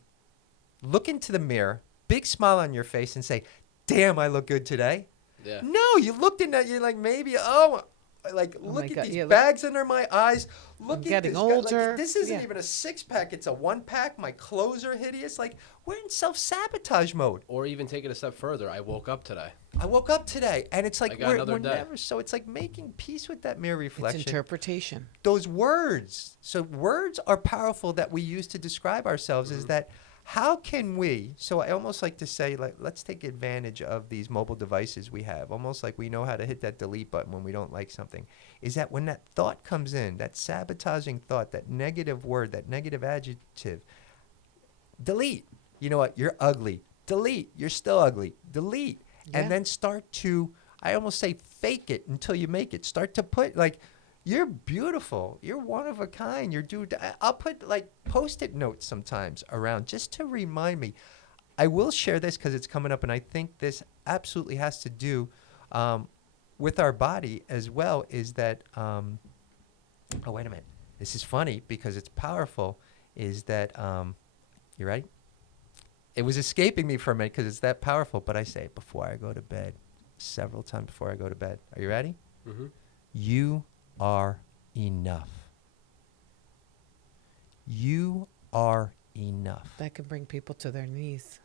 look into the mirror, big smile on your face, and say, damn, I look good today? Yeah. No, you looked in that, you're like, maybe, look my at God, these yeah, look- bags under my eyes. Look at getting this guy. older. Like, this isn't Yeah. even a 6-pack, it's a 1-pack. My clothes are hideous. Like, we're in self-sabotage mode. Or even take it a step further. I woke up today. I woke up today, and it's I like got we're another day. never, so it's like making peace with that mirror It's reflection. interpretation. Those words. So words are powerful that we use to describe ourselves. Is that how can we? So I almost like to say, like, let's take advantage of these mobile devices we have. Almost like we know how to hit that delete button when we don't like something. Is that when that thought comes in, that sabotaging thought, that negative word, that negative adjective, delete. You know what? You're ugly. Delete. You're still ugly. Delete. Yeah. And then start to, I almost say, fake it until you make it. Start to put, like, you're beautiful. You're one of a kind. You're dude. I'll put like Post-it notes sometimes around just to remind me. I will share this because it's coming up, and I think this absolutely has to do with our body as well. Is that, oh, wait a minute. This is funny because it's powerful. is that, you ready? It was escaping me for a minute because it's that powerful, but I say it before I go to bed, several times before I go to bed. Are you ready? Mm-hmm. You are enough. You are enough. That can bring people to their knees.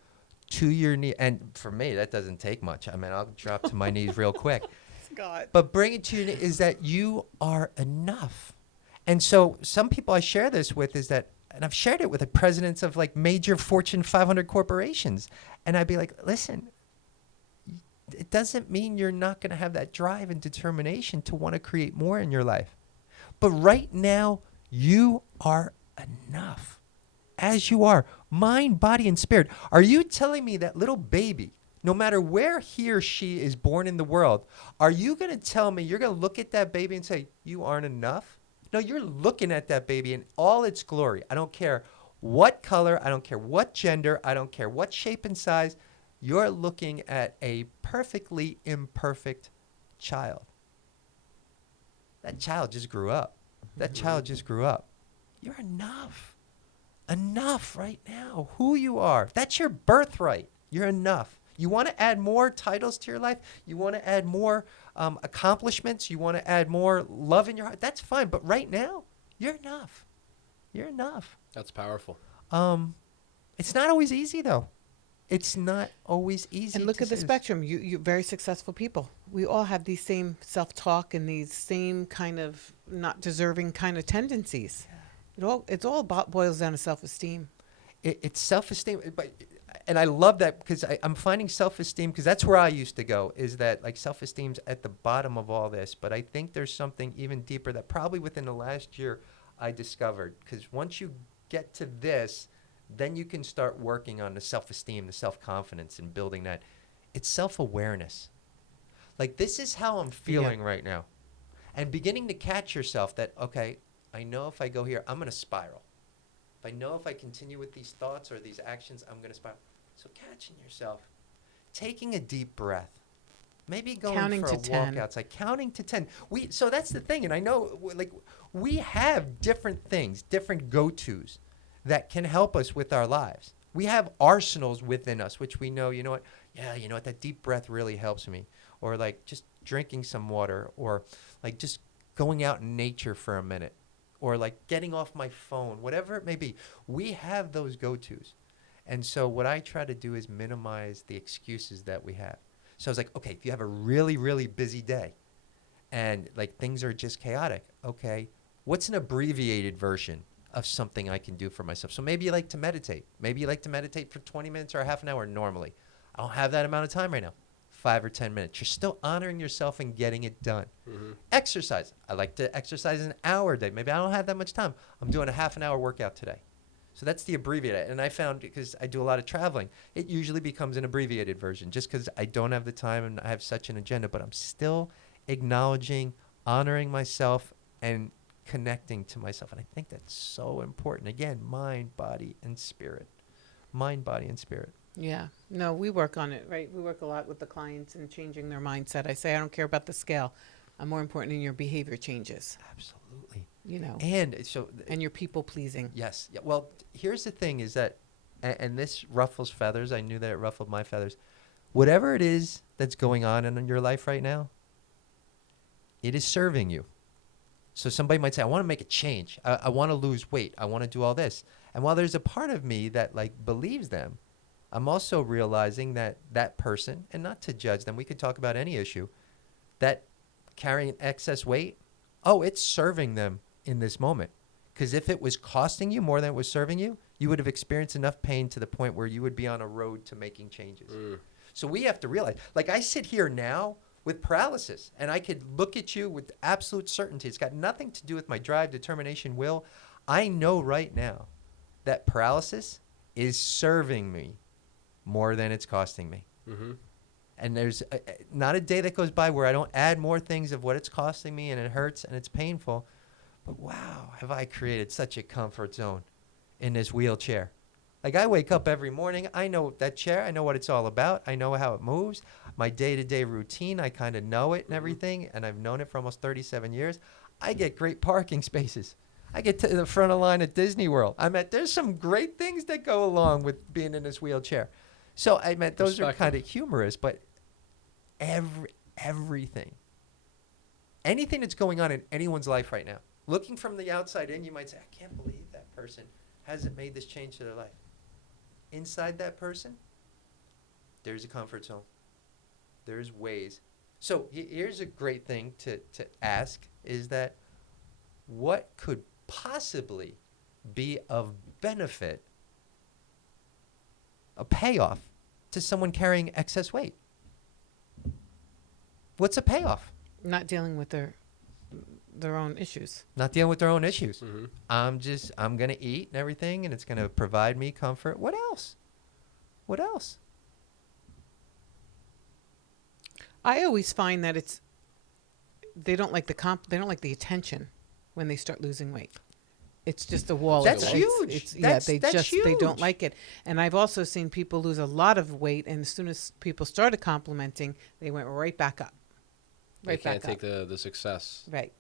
To your knee. And for me, that doesn't take much. I mean, I'll drop to my knees real quick. Scott. But bring it to your knee is that you are enough. And so some people I share this with is that, and I've shared it with the presidents of like major Fortune 500 corporations. And I'd be like, listen, it doesn't mean you're not going to have that drive and determination to want to create more in your life. But right now, you are enough as you are, mind, body, and spirit. Are you telling me that little baby, no matter where he or she is born in the world, are you going to tell me you're going to look at that baby and say, you aren't enough? No, you're looking at that baby in all its glory. I don't care what color, I don't care what gender, I don't care what shape and size. You're looking at a perfectly imperfect child. That child just grew up. That child just grew up. You're enough. Enough right now. Who you are. That's your birthright. You're enough. You want to add more titles to your life? You want to add more accomplishments? You want to add more love in your heart? That's fine. But right now, you're enough. You're enough. That's powerful. It's not always easy, though. It's not always easy. And look to at the say this. spectrum. You very successful people. We all have these same self-talk and these same kind of not deserving kind of tendencies. It's all boils down to self-esteem. It's self-esteem, and I love that because I'm finding self-esteem because that's where I used to go, is that like self-esteem's at the bottom of all this. But I think there's something even deeper that probably within the last year I discovered, because once you get to this, then you can start working on the self-esteem, the self-confidence, and building that. It's self-awareness. Like, this is how I'm feeling right now. And beginning to catch yourself that, okay, I know if I go here, I'm going to spiral. If I know if I continue with these thoughts or these actions, I'm going to spiral. So catching yourself, taking a deep breath, maybe going Counting for to a 10. walk outside, counting to 10. So that's the thing. And I know, like, we have different things, different go-tos that can help us with our lives. We have arsenals within us, which we know, you know what? Yeah, you know what? That deep breath really helps me. Or like just drinking some water, or like just going out in nature for a minute, or like getting off my phone, whatever it may be. We have those go-tos. And so what I try to do is minimize the excuses that we have. So I was like, okay, if you have a really, really busy day and like things are just chaotic, okay, what's an abbreviated version of something I can do for myself? So maybe you like to meditate. Maybe you like to meditate for 20 minutes or a half an hour normally. I don't have that amount of time right now. 5 or 10 minutes. You're still honoring yourself and getting it done. Mm-hmm. Exercise. I like to exercise an hour a day. Maybe I don't have that much time. I'm doing a half an hour workout today. So that's the abbreviated. And I found, because I do a lot of traveling, it usually becomes an abbreviated version just because I don't have the time and I have such an agenda. But I'm still acknowledging, honoring myself, and connecting to myself. And I think that's so important. Again, mind, body, and spirit. Mind, body, and spirit. Yeah. No, we work on it, right? We work a lot with the clients and changing their mindset. I say, I don't care about the scale. I'm more important in your behavior changes. Absolutely. You know. And so... and your people pleasing. Yes. Yeah, well, here's the thing is that, and this ruffles feathers. I knew that it ruffled my feathers. Whatever it is that's going on in your life right now, it is serving you. So somebody might say, I want to make a change. I want to lose weight. I want to do all this. And while there's a part of me that like believes them, I'm also realizing that that person, and not to judge them, we could talk about any issue, that carrying excess weight, oh, it's serving them in this moment. Because if it was costing you more than it was serving you, you would have experienced enough pain to the point where you would be on a road to making changes. So we have to realize, like I sit here now with paralysis, and I could look at you with absolute certainty. It's got nothing to do with my drive, determination, will. I know right now that paralysis is serving me more than it's costing me. Mm-hmm. And there's not a day that goes by where I don't add more things of what it's costing me, and it hurts and it's painful. But wow, have I created such a comfort zone in this wheelchair. Like I wake up every morning, I know that chair, I know what it's all about, I know how it moves. My day-to-day routine, I kind of know it and everything, and I've known it for almost 37 years. I get great parking spaces. I get to the front of line at Disney World. I mean, there's some great things that go along with being in this wheelchair. So I meant those are kind of humorous, but everything, anything that's going on in anyone's life right now, looking from the outside in, you might say, I can't believe that person hasn't made this change to their life. Inside that person, there's a comfort zone. There's ways. So here's a great thing to ask is that what could possibly be of benefit, a payoff to someone carrying excess weight? What's a payoff? Not dealing with their own issues. Not dealing with their own issues. Mm-hmm. I'm going to eat and everything, and it's going to provide me comfort. What else? What else? I always find that they don't like they don't like the attention when they start losing weight. It's just a wall. That's huge. That's they they don't like it. And I've also seen people lose a lot of weight, and as soon as people started complimenting, they went right back up. They can't take the success. Right.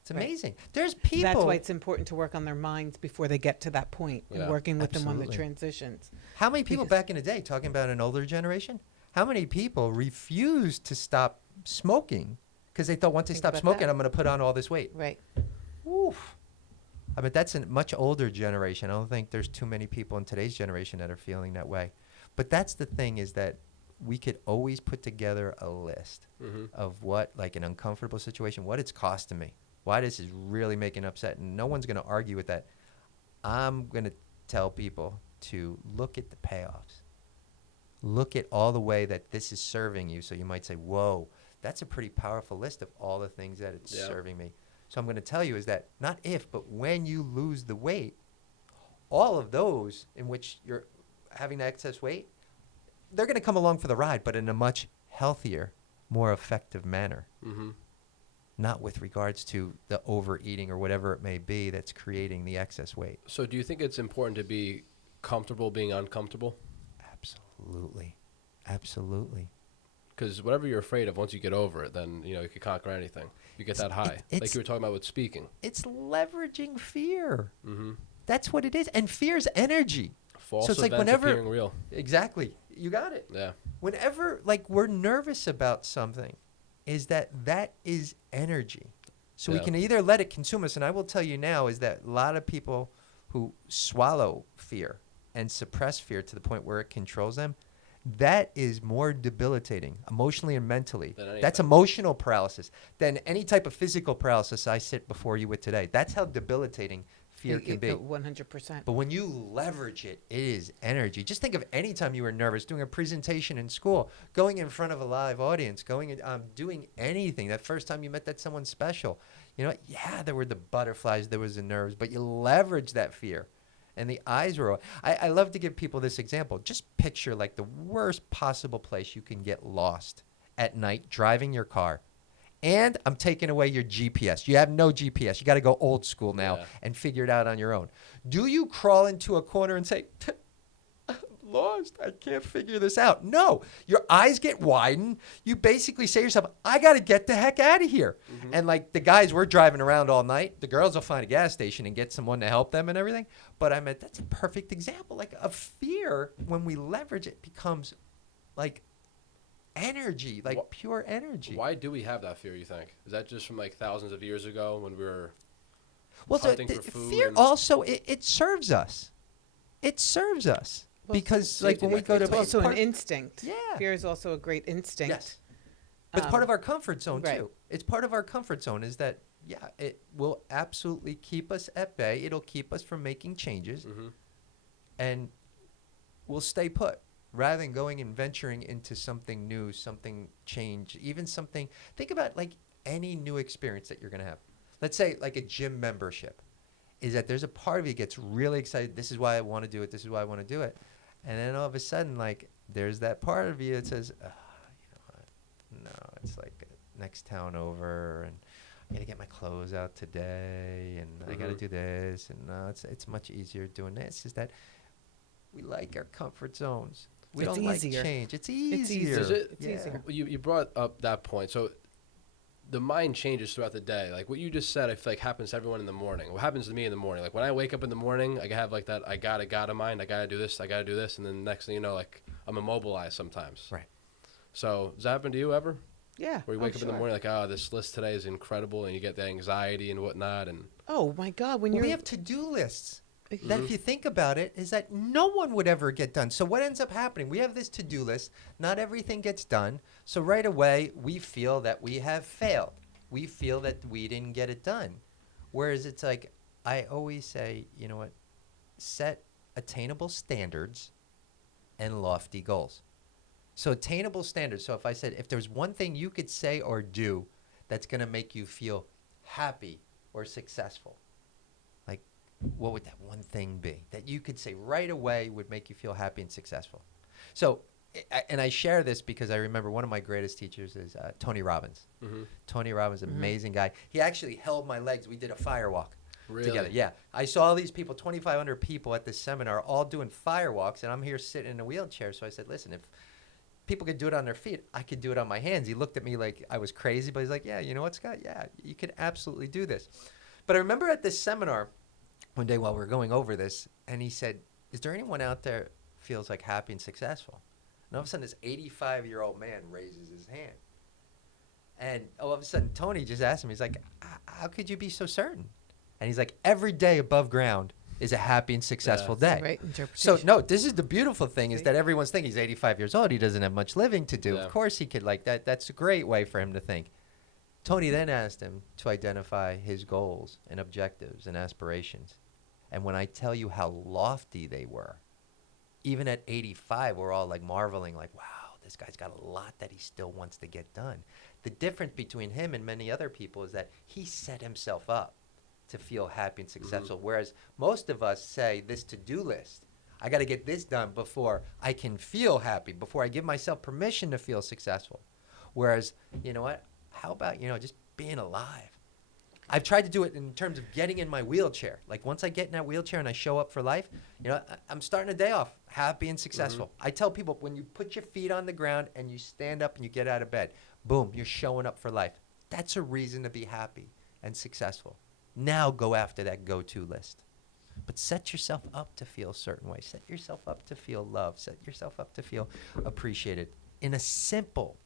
It's amazing. There's people. That's why it's important to work on their minds before they get to that point, and working with them on the transitions. How many people back in the day, talking about an older generation, how many people refused to stop smoking because they thought once they stop smoking, I'm going to put on all this weight? Right. Oof. I mean, that's a much older generation. I don't think there's too many people in today's generation that are feeling that way. But that's the thing is that we could always put together a list of what, like an uncomfortable situation, what it's costing me, why this is really making upset. And no one's going to argue with that. I'm going to tell people to look at the payoffs. Look at all the way that this is serving you. So you might say, whoa, that's a pretty powerful list of all the things that it's serving me. So I'm going to tell you is that not if, but when you lose the weight, all of those in which you're having the excess weight, they're going to come along for the ride, but in a much healthier, more effective manner. Mm-hmm. Not with regards to the overeating or whatever it may be that's creating the excess weight. So do you think it's important to be comfortable being uncomfortable? Absolutely. Absolutely. Because whatever you're afraid of, once you get over it, then, you can conquer anything. You get that high. Like you were talking about with speaking. It's leveraging fear. Mm-hmm. That's what it is. And fear's energy. False so it's like events whenever appearing real. Exactly. You got it. Yeah. Whenever we're nervous about something, is that is energy. So we can either let it consume us, and I will tell you now is that a lot of people who swallow fear and suppress fear to the point where it controls them, that is more debilitating emotionally and mentally. That's emotional paralysis than any type of physical paralysis I sit before you with today. That's how debilitating fear can be. 100%. But when you leverage it, it is energy. Just think of any time you were nervous, doing a presentation in school, going in front of a live audience, doing anything. That first time you met that someone special, there were the butterflies, there was the nerves, but you leverage that fear. And the eyes were. I love to give people this example. Just picture like the worst possible place you can get lost at night driving your car. And I'm taking away your GPS. You have no GPS. You got to go old school now and figure it out on your own. Do you crawl into a corner and say, I'm lost. I can't figure this out? No. Your eyes get widened. You basically say to yourself, I got to get the heck out of here. Mm-hmm. And like the guys, we're driving around all night. The girls will find a gas station and get someone to help them and everything. But I meant that's a perfect example. Like of fear, when we leverage it, becomes like energy, like pure energy. Why do we have that fear, you think? Is that just from like thousands of years ago when we were hunting for food? Fear also, it serves us. It serves us. Because like when we go to... It's also an instinct. Yeah. Fear is also a great instinct. Yes. But it's part of our comfort zone too. It's part of our comfort zone is that, it will absolutely keep us at bay. It'll keep us from making changes. Mm-hmm. And we'll stay put. Rather than going and venturing into something new, something change, even something, think about like any new experience that you're going to have. Let's say like a gym membership is that there's a part of you that gets really excited. This is why I want to do it. This is why I want to do it. And then all of a sudden, like there's that part of you that says, you know what? No, it's like next town over and I got to get my clothes out today and I got to do this. And no, it's much easier doing this. Is that we like our comfort zones. We don't like change. It's easier. It's easier. You brought up that point. So the mind changes throughout the day. Like what you just said, I feel like happens to everyone in the morning. What happens to me in the morning? Like when I wake up in the morning, I have like that I gotta mind. I gotta do this. I gotta do this. And then next thing you know, like I'm immobilized sometimes. Right. So does that happen to you ever? Yeah. Where you wake up in the morning like, oh, this list today is incredible, and you get the anxiety and whatnot. And Oh my God, when Well, you're we have to-do lists that if you think about it, is that no one would ever get done. So what ends up happening? We have this to-do list. Not everything gets done. So right away, we feel that we have failed. We feel that we didn't get it done. Whereas it's like, I always say, you know what? Set attainable standards and lofty goals. So attainable standards. So if I said, if there's one thing you could say or do that's going to make you feel happy or successful, like what would that one thing be that you could say right away would make you feel happy and successful? So, and I share this because I remember one of my greatest teachers is Tony Robbins. Tony Robbins, amazing guy. He actually held my legs. We did a fire walk together. Yeah. I saw all these people, 2,500 people at this seminar, all doing fire walks, and I'm here sitting in a wheelchair. So I said, listen, if people could do it on their feet, I could do it on my hands. He looked at me like I was crazy, but he's like, yeah, you know what, Scott? Yeah, you could absolutely do this. But I remember at this seminar one day while we were going over this, and he said, is there anyone out there feels like happy and successful? And all of a sudden, this 85-year-old man raises his hand. And all of a sudden, Tony just asked him, he's like, how could you be so certain? And he's like, every day above ground is a happy and successful day. right So, interpretation. no, this is the beautiful thing is that everyone's thinking he's 85 years old. He doesn't have much living to do. Yeah. Of course he could like that. That's a great way for him to think. Tony then asked him to identify his goals and objectives and aspirations. And when I tell you how lofty they were, even at 85, we're all like marveling, like, wow, this guy's got a lot that he still wants to get done. The difference between him and many other people is that he set himself up to feel happy and successful. Whereas most of us say this to-do list, I got to get this done before I can feel happy, before I give myself permission to feel successful. Whereas, you know what? How about, just being alive? I've tried to do it in terms of getting in my wheelchair. Like once I get in that wheelchair and I show up for life, I'm starting a day off happy and successful. I tell people when you put your feet on the ground and you stand up and you get out of bed, boom, you're showing up for life. That's a reason to be happy and successful. Now go after that go-to list. But set yourself up to feel a certain way. Set yourself up to feel loved. Set yourself up to feel appreciated in a simple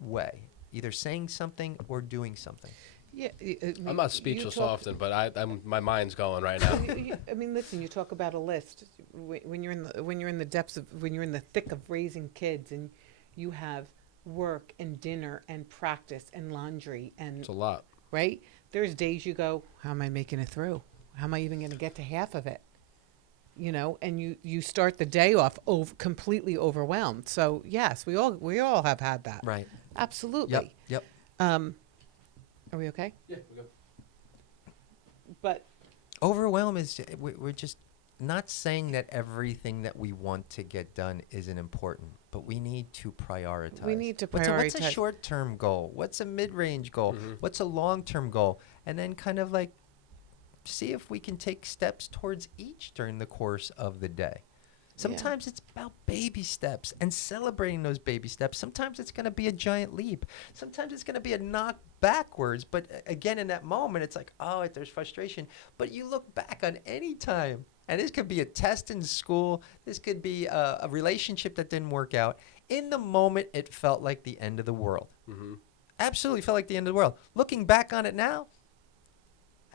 way, either saying something or doing something. Yeah, I'm not speechless often, but my mind's going right now. I mean, listen. You talk about a list when you're in the depths of when you're in the thick of raising kids, and you have work and dinner and practice and laundry and It's a lot. right. There's days you go, how am I making it through? How am I even going to get to half of it? And you start the day off completely overwhelmed. So yes, we all have had that. Right. Absolutely. Yep. Are we okay? Yeah, we go. But Overwhelm is, we're just not saying that everything that we want to get done isn't important, but we need to prioritize. we need to What's a prioritize. short-term goal? What's a mid-range goal? What's a long-term goal? And then kind of like see if we can take steps towards each during the course of the day. Sometimes it's about baby steps and celebrating those baby steps. Sometimes it's going to be a giant leap. Sometimes it's going to be a knock backwards. But again, in that moment, it's like, oh, there's frustration. But you look back on any time, and this could be a test in school. This could be a relationship that didn't work out. In the moment, it felt like the end of the world. Absolutely felt like the end of the world. Looking back on it now,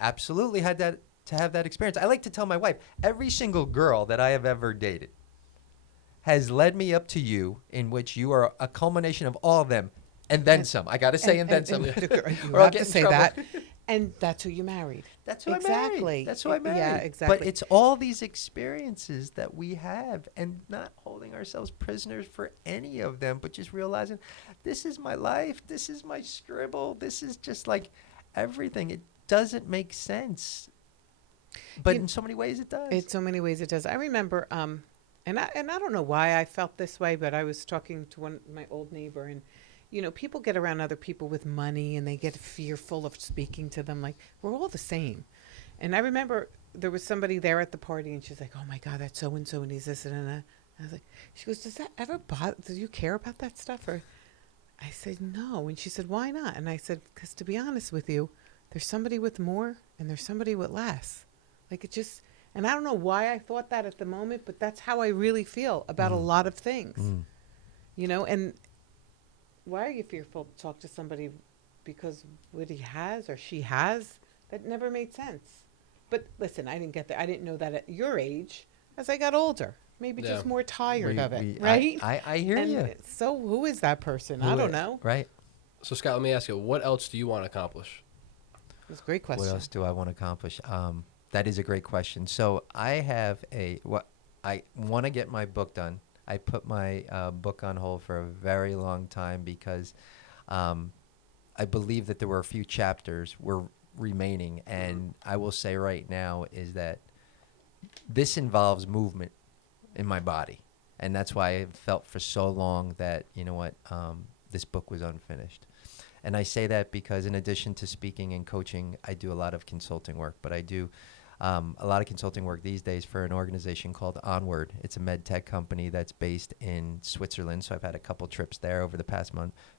absolutely had that to have that experience. I like to tell my wife, every single girl that I have ever dated has led me up to you, in which you are a culmination of all of them, and then some. I got to say, and then some. You Or I'll have get to in say trouble. that. And that's who you married. That's who I Exactly. married. That's who I married. Yeah, exactly. But it's all these experiences that we have, and not holding ourselves prisoners for any of them, but just realizing this is my life. This is my scribble. This is just like everything. It doesn't make sense. But in so many ways it does. In so many ways it does. I remember, and I don't know why I felt this way, but I was talking to my old neighbor, and people get around other people with money, and they get fearful of speaking to them. Like, we're all the same. And I remember there was somebody there at the party, and she's like, "Oh my God, that's so and so, and he's this and that." I was like, she goes, "Does that ever bother? Do you care about that stuff?" Or I said, no. And she said, why not? And I said, because to be honest with you, there's somebody with more and there's somebody with less. Like it just, and I don't know why I thought that at the moment, but that's how I really feel about a lot of things, you know? And why are you fearful to talk to somebody because what he has or she has? That never made sense. But listen, I didn't get there. I didn't know that at your age. As I got older, maybe Yeah. just more tired of it, We- right? I hear And you. so, who is that person? I don't know. Right. So Scott, let me ask you, what else do you want to accomplish? It's a great question. What else do I want to accomplish? That is a great question. So I have I want to get my book done. I put my book on hold for a very long time because I believe that there were a few chapters were remaining, and I will say right now is that this involves movement in my body, and that's why I felt for so long that this book was unfinished. And I say that because in addition to speaking and coaching, I do a lot of consulting work, but I do a lot of consulting work these days for an organization called Onward. It's a med tech company that's based in Switzerland. So I've had a couple trips there over the past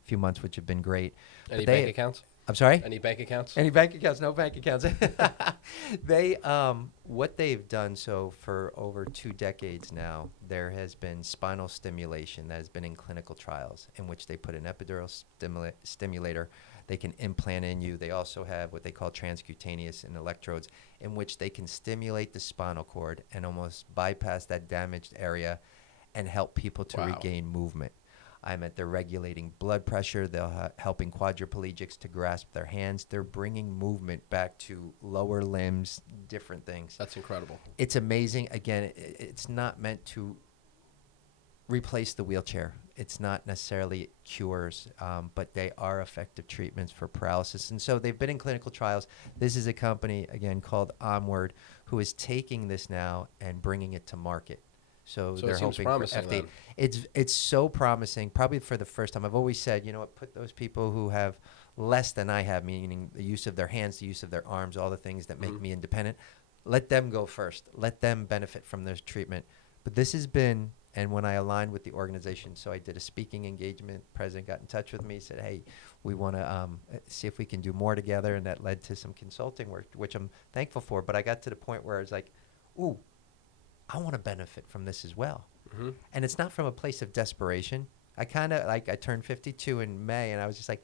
few months, which have been great. Any But bank accounts? I'm sorry? Any bank accounts? Any bank accounts? No bank accounts. They, what they've done, so for over 2 decades now, there has been spinal stimulation that has been in clinical trials in which they put an epidural stimulator. They can implant in you. They also have what they call transcutaneous and electrodes in which they can stimulate the spinal cord and almost bypass that damaged area and help people to Wow. regain movement. They're regulating blood pressure. They're helping quadriplegics to grasp their hands. They're bringing movement back to lower limbs, different things. That's incredible. It's amazing. Again, it's not meant to replace the wheelchair. It's not necessarily cures, but they are effective treatments for paralysis. And so they've been in clinical trials. This is a company, again, called Onward, who is taking this now and bringing it to market. So So it they're seems hoping promising for then. It's so promising, probably for the first time. I've always said, put those people who have less than I have, meaning the use of their hands, the use of their arms, all the things that make me independent, let them go first. Let them benefit from this treatment. But this has been, and when I aligned with the organization, so I did a speaking engagement, president got in touch with me, said, hey, we want to see if we can do more together, and that led to some consulting work, which I'm thankful for. But I got to the point where I was like, ooh, I want to benefit from this as well. Mm-hmm. And it's not from a place of desperation. I turned 52 in May, and I was just like,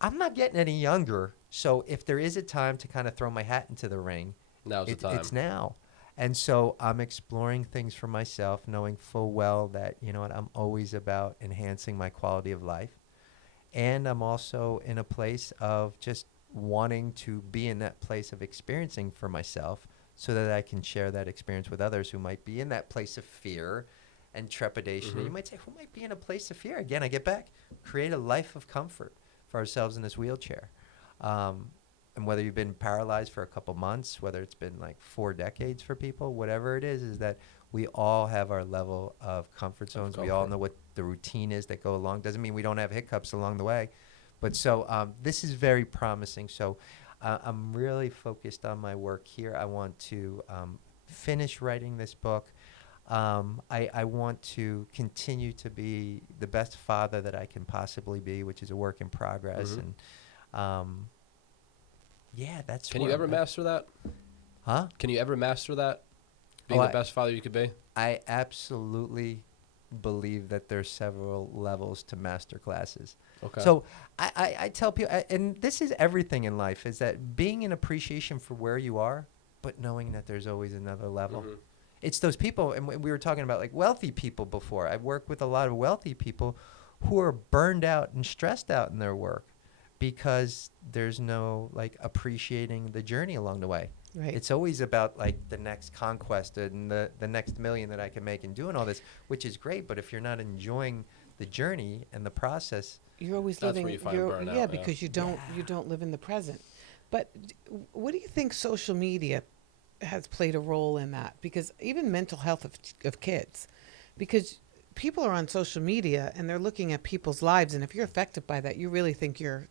I'm not getting any younger. So if there is a time to kind of throw my hat into the ring, Now's the time. it's now. And so I'm exploring things for myself, knowing full well that, I'm always about enhancing my quality of life. And I'm also in a place of just wanting to be in that place of experiencing for myself so that I can share that experience with others who might be in that place of fear and trepidation. And you might say, who might be in a place of fear? Again, I get back, create a life of comfort for ourselves in this wheelchair. And whether you've been paralyzed for a couple months, whether it's been like 4 decades for people, whatever it is that we all have our level of comfort zones. We all know what the routine is that go along. Doesn't mean we don't have hiccups along the way. But so this is very promising. So I'm really focused on my work here. I want to finish writing this book. I want to continue to be the best father that I can possibly be, which is a work in progress. And yeah, that's. Can you ever master that? Huh? Can you ever master that? Being the best father you could be? I absolutely believe that there's several levels to master classes. Okay. So I tell people, and this is everything in life, is that being in appreciation for where you are, but knowing that there's always another level. It's those people, and we were talking about like wealthy people before. I work with a lot of wealthy people who are burned out and stressed out in their work because there's no like appreciating the journey along the way. Right. It's always about like the next conquest and the next million that I can make and doing all this, which is great. But if you're not enjoying the journey and the process, You're always That's living. where you find burnout, yeah, yeah. because you don't live in the present. But what do you think social media has played a role in that? Because even mental health of kids, because people are on social media and they're looking at people's lives, and if you're affected by that, you really think you're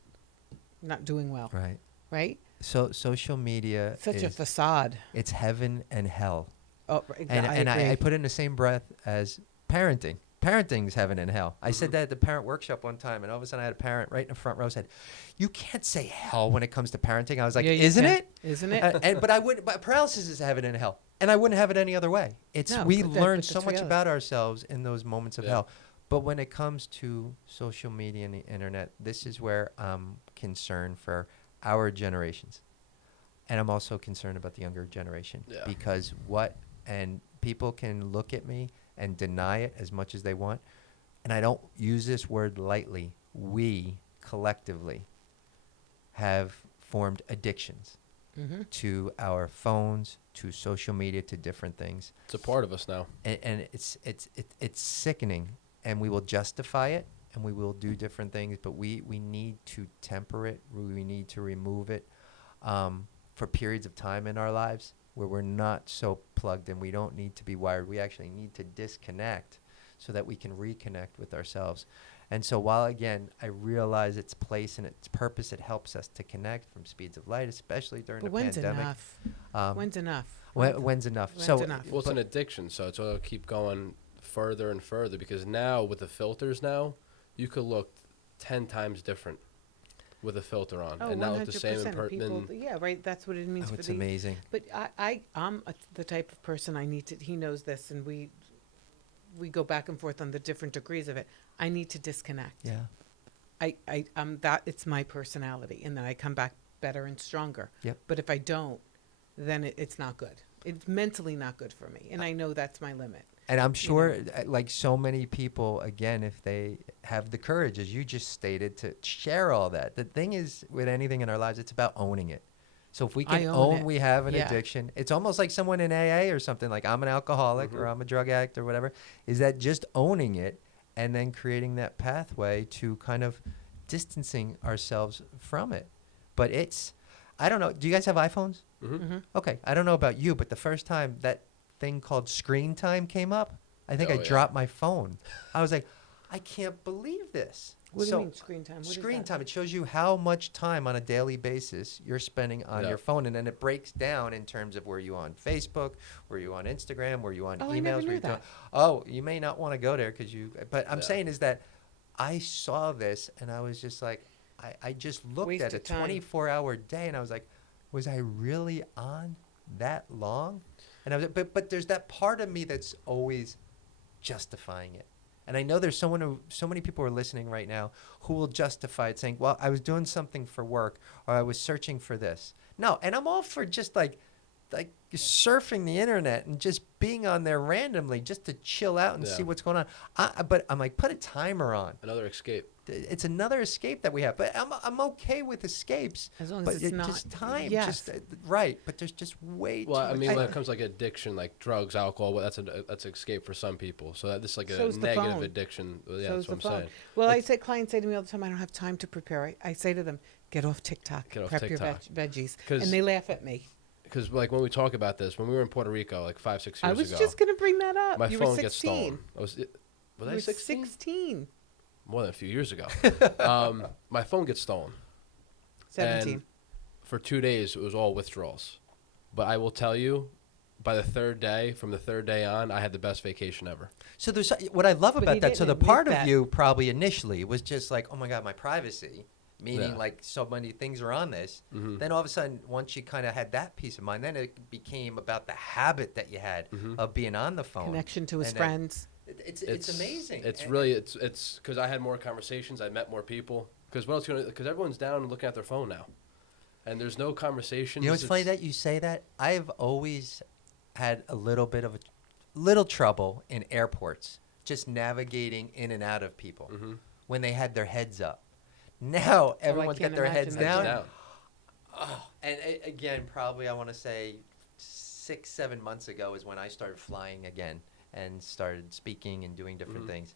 not doing well, right? right? So social media Such a is, facade. it's heaven and hell. Oh, And I agree. I put it in the same breath as parenting. parenting's heaven and hell. I said that at the parent workshop one time, and all of a sudden I had a parent right in the front row said, "You can't say hell when it comes to parenting." I was like, Yeah, you "Isn't can. it? Isn't it? But I would. But paralysis is heaven and hell, and I wouldn't have it any other way. It's No, we but learn that's so much reality. about ourselves in those moments of Yeah. hell. But when it comes to social media and the internet, this is where I'm concerned for our generations. And I'm also concerned about the younger generation Yeah. because and people can look at me and deny it as much as they want. And I don't use this word lightly. We collectively have formed addictions to our phones, to social media, to different things. It's a part of us now. And it's sickening. And we will justify it and we will do different things, but we need to temper it. We need to remove it. For periods of time in our lives where we're not so plugged in. We don't need to be wired. We actually need to disconnect so that we can reconnect with ourselves. And so while, again, I realize its place and its purpose, it helps us to connect from speeds of light, especially during But the when's pandemic. enough? When's enough? When's enough? When's So, enough? Well, it's an addiction, so it's going to keep going further and further because now with the filters now, you could look 10 times different with a filter on Oh, and not look the same in 100% of people. person. Yeah, right. That's what it means oh, for it's the. amazing. But I'm the type of person I need to. He knows this, and we go back and forth on the different degrees of it. I need to disconnect. Yeah. I'm that. It's my personality, and then I come back better and stronger. Yep. But if I don't, then it's not good. It's mentally not good for me, and I know that's my limit. And I'm sure, like so many people, again, if they have the courage, as you just stated, to share all that. The thing is, with anything in our lives, it's about owning it. So if we I can own own it. we have an Yeah. addiction, it's almost like someone in AA or something, like I'm an alcoholic or I'm a drug addict or whatever, is that just owning it and then creating that pathway to kind of distancing ourselves from it. But I don't know, do you guys have iPhones? Okay, I don't know about you, but the first time that thing called screen time came up, I think Oh, I yeah. dropped my phone. I was like, I can't believe this. What do you mean screen time? What is Screen that? time, it shows you how much time on a daily basis you're spending on Yeah. your phone, and then it breaks down in terms of where you on Facebook, where you on Instagram, where you on Oh, emails. I never where knew you that. Oh, you may not want to go there but I'm Yeah. saying is that I saw this and I was just like, I just looked Waste at a of time. 24-hour day and I was like, was I really on that long? And I was, but there's that part of me that's always justifying it. And I know there's so many people are listening right now who will justify it saying, well, I was doing something for work or I was searching for this. No, and I'm all for just like surfing the internet and just being on there randomly just to chill out and Yeah. see what's going on. But I'm like, put a timer on. Another escape. It's another escape that we have. But I'm okay with escapes. As long as but it's not. just time. Yes. Just right. But there's just way Well, too I much mean, time. when it comes to like addiction, like drugs, alcohol, well, that's an escape for some people. So this is like a So's the negative phone. addiction. Well, yeah, So's that's what I'm the phone. saying. Well, Like- clients say to me all the time, I don't have time to prepare. I say to them, get off TikTok, Get off prep TikTok. your veggies, 'Cause- and they laugh at me. Because like when we talk about this, when we were in Puerto Rico like 5-6 years I was ago, just going to bring that up. my You phone were gets 16. stolen. Was You I were 16? 16. More than a few years ago. My phone gets stolen. 17. And for 2 days, it was all withdrawals. But I will tell you, by the third day, from the third day on, I had the best vacation ever. So there's what I love But about he that. So the didn't part admit of that. you probably initially was just like, oh my God, my privacy, meaning Yeah. like so many things are on this. Then all of a sudden, once you kind of had that peace of mind, then it became about the habit that you had of being on the phone. Connection to his And then friends. It's amazing. It's And- really it's because I had more conversations. I met more people. Because what else? Because everyone's down and looking at their phone now, and there's no conversations. You know what's funny that you say that? I've always had a little bit of little trouble in airports, just navigating in and out of people when they had their heads up. Now everyone's got can't their heads imagine that. down. Oh, and again, probably I want to say 6-7 months ago is when I started flying again and started speaking and doing different things.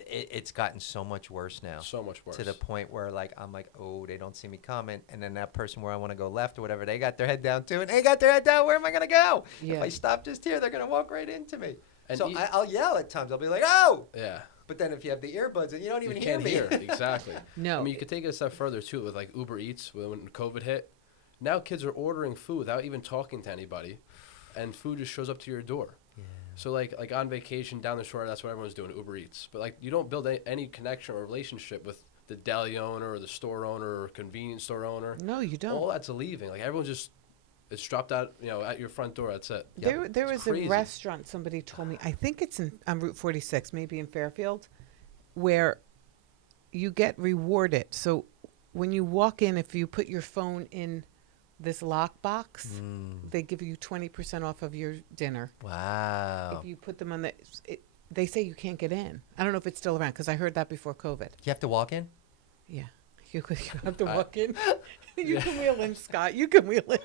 It's gotten so much worse now. So much worse. To the point where I'm like, oh, they don't see me coming, and then that person where I want to go left or whatever, they got their head down too, and they got their head down. Where am I gonna go? Yeah. If I stop just here, they're gonna walk right into me. And So e- I'll yell at times. I'll be like, oh! Yeah. But then if you have the earbuds and you don't even You hear can't me. hear exactly. No. I mean, you could take it a step further too with like Uber Eats when COVID hit. Now kids are ordering food without even talking to anybody, and food just shows up to your door. So like on vacation down the shore, that's what everyone's doing, Uber Eats. But like you don't build any connection or relationship with the deli owner or the store owner or convenience store owner. No, you don't. All that's leaving. Like everyone just it's dropped out, at your front door. That's it. There It's was crazy. a restaurant somebody told me. I think it's on Route 46, maybe in Fairfield, where you get rewarded. So when you walk in, if you put your phone in this lock box, they give you 20% off of your dinner. Wow. If you put them on they say you can't get in. I don't know if it's still around because I heard that before COVID. You have to walk in? Yeah, you have to walk in. You can wheel in, Scott. You can wheel in.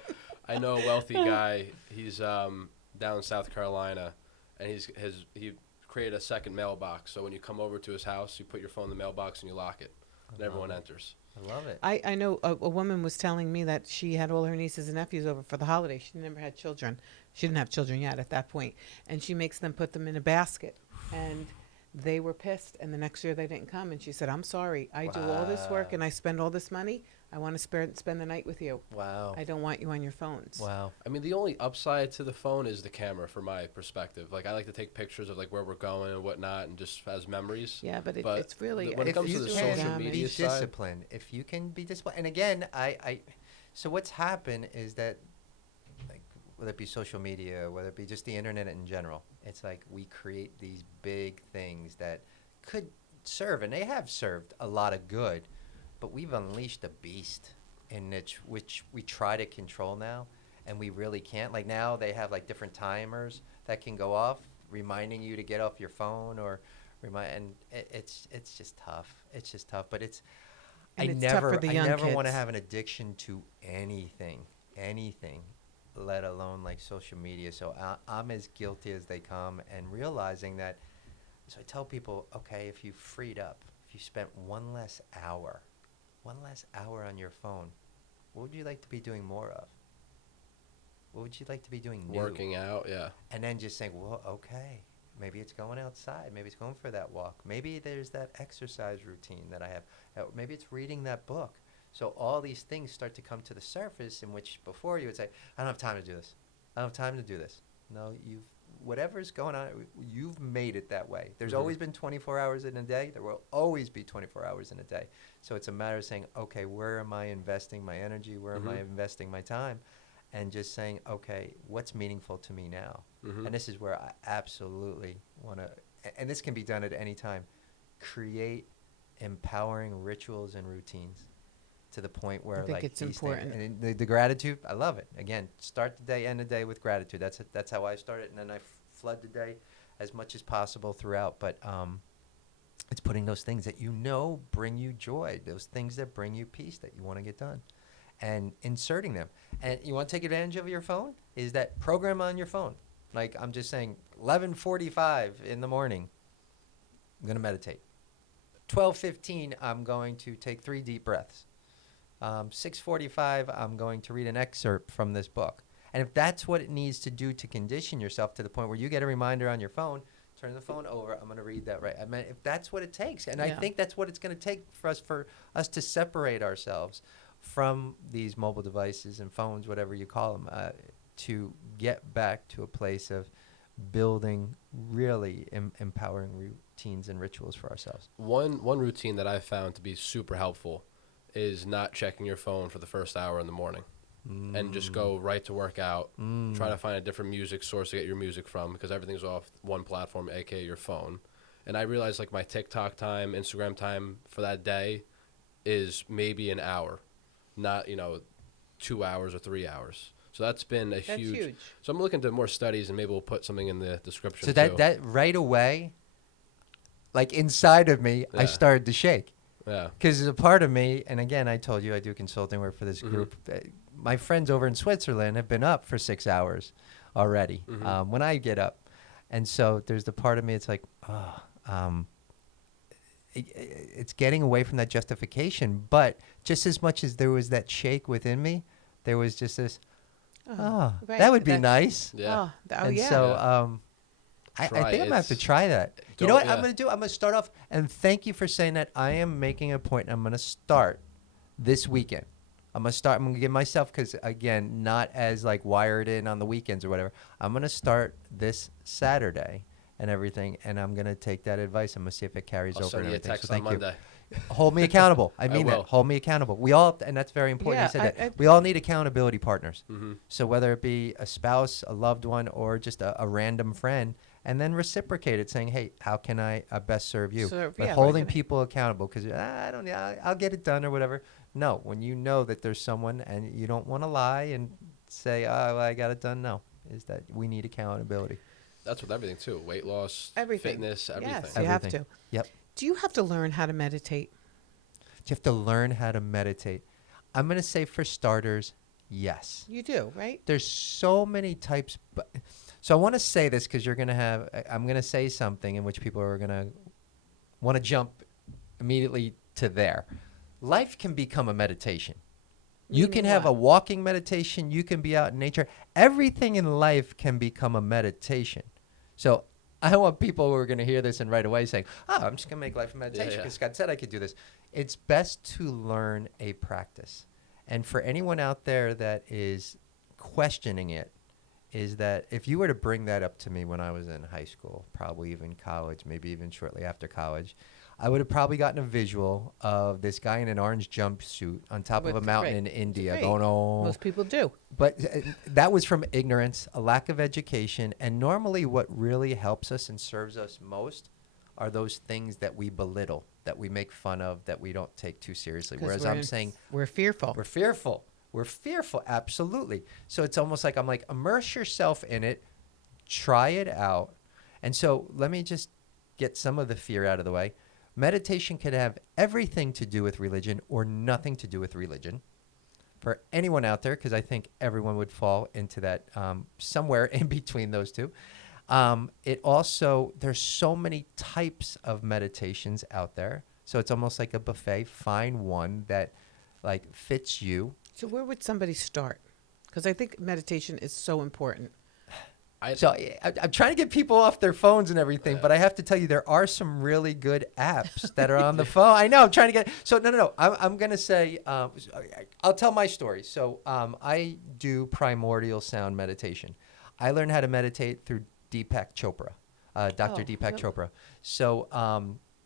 I know a wealthy guy. He's down in South Carolina, and he created a second mailbox. So when you come over to his house, you put your phone in the mailbox and you lock it, and everyone enters. I love it. I know a woman was telling me that she had all her nieces and nephews over for the holiday. She never had children. She didn't have children yet at that point. And she makes them put them in a basket. And they were pissed. And the next year they didn't come. And she said, I'm sorry. I do all this work and I spend all this money. I want to spend the night with you. Wow. I don't want you on your phones. Wow. I mean, the only upside to the phone is the camera, from my perspective. Like, I like to take pictures of like where we're going and whatnot, and just as memories. Yeah, but it's really when it If comes you to the can social be media side, disciplined, if you can be disciplined, and again, so what's happened is that, like, whether it be social media, whether it be just the internet in general, it's like we create these big things that could serve, and they have served a lot of good, but we've unleashed a beast in which we try to control now, and we really can't. Like now they have like different timers that can go off, reminding you to get off your phone or and it's just tough. It's just tough, but And I it's tough for the young never want to kids. have an addiction to anything, let alone like social media. So I'm as guilty as they come, and realizing that. So I tell people, okay, if you freed up, if you spent one less hour on your phone, what would you like to be doing more of? What would you like to be doing new? working out, yeah. And then just saying, well, okay, maybe it's going outside. Maybe it's going for that walk. Maybe there's that exercise routine that I have. Maybe it's reading that book. So all these things start to come to the surface, in which before you would say, I don't have time to do this. I don't have time to do this. No, whatever's going on, you've made it that way. There's always been 24 hours in a day. There will always be 24 hours in a day. So it's a matter of saying, okay, where am I investing my energy? Where am I investing my time? And just saying, okay, what's meaningful to me now? And this is where I absolutely want to, and this can be done at any time, create empowering rituals and routines to the point where I think like it's these important. things, and the gratitude, I love it. Again, start the day, end the day with gratitude. That's how I start it, and then I flood the day as much as possible throughout. But it's putting those things that bring you joy, those things that bring you peace that you want to get done, and inserting them. And you want to take advantage of your phone? Is that program on your phone? Like I'm just saying, 11:45 in the morning, I'm going to meditate. 12:15, I'm going to take 3 deep breaths. 6:45, I'm going to read an excerpt from this book. And if that's what it needs to do to condition yourself to the point where you get a reminder on your phone, turn the phone over, I'm going to read that right. I mean, if that's what it takes, and I think that's what it's going to take for us to separate ourselves from these mobile devices and phones, whatever you call them, to get back to a place of building really empowering routines and rituals for ourselves. One routine that I found to be super helpful is not checking your phone for the first hour in the morning, and just go right to work out. Try to find a different music source to get your music from, because everything's off one platform, aka your phone. And I realized like my TikTok time, Instagram time for that day is maybe an hour, not 2 hours or 3 hours. So that's been That's huge. So I'm looking to more studies, and maybe we'll put something in the description. So too. that right away, like inside of me, I Yeah. started to shake. Yeah. Because there's a part of me, and again, I told you I do consulting work for this group. My friends over in Switzerland have been up for 6 hours already when I get up. And so there's the part of me, it's like, it's getting away from that justification. But just as much as there was that shake within me, there was just this, right. that would be That's- nice. Yeah. And yeah. so I Try think I'm going to have to it's- try that. You know don't- what I'm yeah. going to do? I'm going to start off, and thank you for saying that. I am making a point. I'm going to start this weekend. I'm going to give myself, because again, not as like wired in on the weekends or whatever. I'm going to start this Saturday and everything. And I'm going to take that advice. I'm going to see if it carries I'll over send and you a everything. text So on thank you. Monday. Hold me accountable. I I mean that. will. Hold me accountable. We all, and that's very important. Yeah, You said that. I- We all need accountability partners. Mm-hmm. So whether it be a spouse, a loved one, or just a random friend, and then reciprocate it, saying, "Hey, how can I best serve you?" Serve- But yeah, holding right. people accountable, because I don't, yeah, I'll get it done or whatever. No, when you know that there's someone and you don't want to lie and say, "Oh, well, I got it done." No, is that we need accountability. That's with everything too. Weight loss, Everything. fitness, everything. Yes, you have Everything. to. Yep. Do you have to learn how to meditate? You have to learn how to meditate. I'm going to say for starters, yes. You do, right? There's so many types, but so I want to say this because I'm going to say something in which people are going to want to jump immediately to there. Life can become a meditation. You can Meaning have a what? walking meditation. You can be out in nature. Everything in life can become a meditation. So I want people who are going to hear this and right away saying, "Oh, I'm just going to make life a meditation yeah. because Scott said I could do this." It's best to learn a practice. And for anyone out there that is questioning it, is that if you were to bring that up to me when I was in high school, probably even college, maybe even shortly after college, I would have probably gotten a visual of this guy in an orange jumpsuit on top of a With- mountain right. in India Right. going, "Oh." Most people do. But that was from ignorance, a lack of education. And normally what really helps us and serves us most are those things that we belittle, that we make fun of, that we don't take too seriously. 'Cause Whereas I'm saying we're fearful. we're fearful. We're fearful, absolutely. So it's almost like I'm like, immerse yourself in it, try it out. And so let me just get some of the fear out of the way. Meditation could have everything to do with religion or nothing to do with religion. For anyone out there, because I think everyone would fall into that somewhere in between those two. It also, there's so many types of meditations out there. So it's almost like a buffet. Find one that like fits you. So where would somebody start? Because I think meditation is so important. So I'm trying to get people off their phones and everything, but I have to tell you, there are some really good apps that are on the phone. I know, I'm trying to get, so no. I'm going to say, I'll tell my story. So I do primordial sound meditation. I learned how to meditate through Deepak Chopra, Dr. Oh, Deepak yep. Chopra. So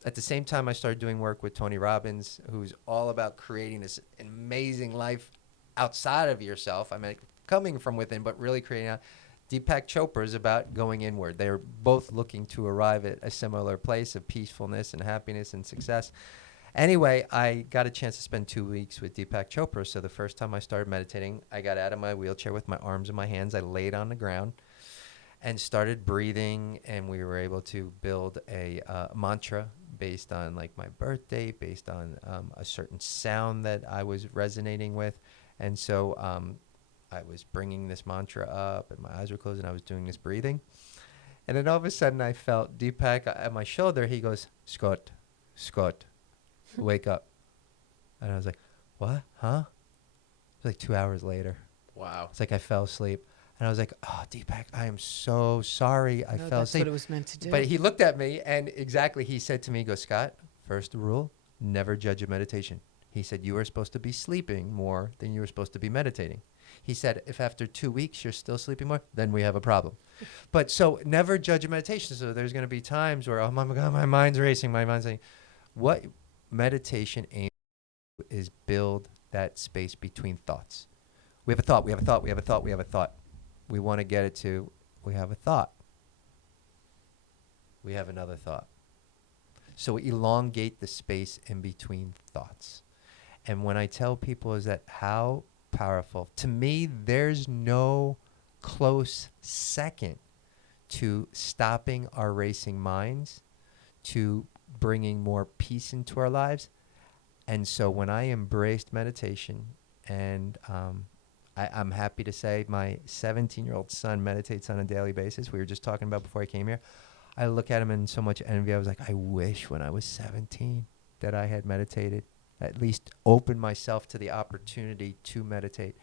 at the same time, I started doing work with Tony Robbins, who's all about creating this amazing life outside of yourself. I mean, coming from within, but really creating out. Deepak Chopra is about going inward. They're both looking to arrive at a similar place of peacefulness and happiness and success. Anyway, I got a chance to spend 2 weeks with Deepak Chopra. So the first time I started meditating, I got out of my wheelchair with my arms in my hands. I laid on the ground and started breathing, and we were able to build a mantra based on like my birth date, based on a certain sound that I was resonating with. And so I was bringing this mantra up, and my eyes were closed, and I was doing this breathing. And then all of a sudden, I felt Deepak at my shoulder. He goes, Scott, wake up. And I was like, what? Huh? It was like 2 hours later. Wow. It's like I fell asleep. And I was like, oh, Deepak, I am so sorry. I No, fell that's asleep. what it was meant to do. But he looked at me, and exactly, he said to me, he goes, Scott, first rule, never judge a meditation. He said, you are supposed to be sleeping more than you were supposed to be meditating. He said, if after 2 weeks you're still sleeping more, then we have a problem. But so never judge a meditation. So there's going to be times where, oh my God, my mind's racing, my mind's saying, what meditation aims to do is build that space between thoughts. We have a thought, we have a thought, we have a thought, we have a thought. We want to get it to, we have a thought. We have another thought. So elongate the space in between thoughts. And when I tell people is that how powerful, to me, there's no close second to stopping our racing minds, to bringing more peace into our lives. And so when I embraced meditation, and I'm happy to say my 17-year-old son meditates on a daily basis. We were just talking about before I came here. I look at him in so much envy. I was like, I wish when I was 17 that I had meditated, at least opened myself to the opportunity to meditate.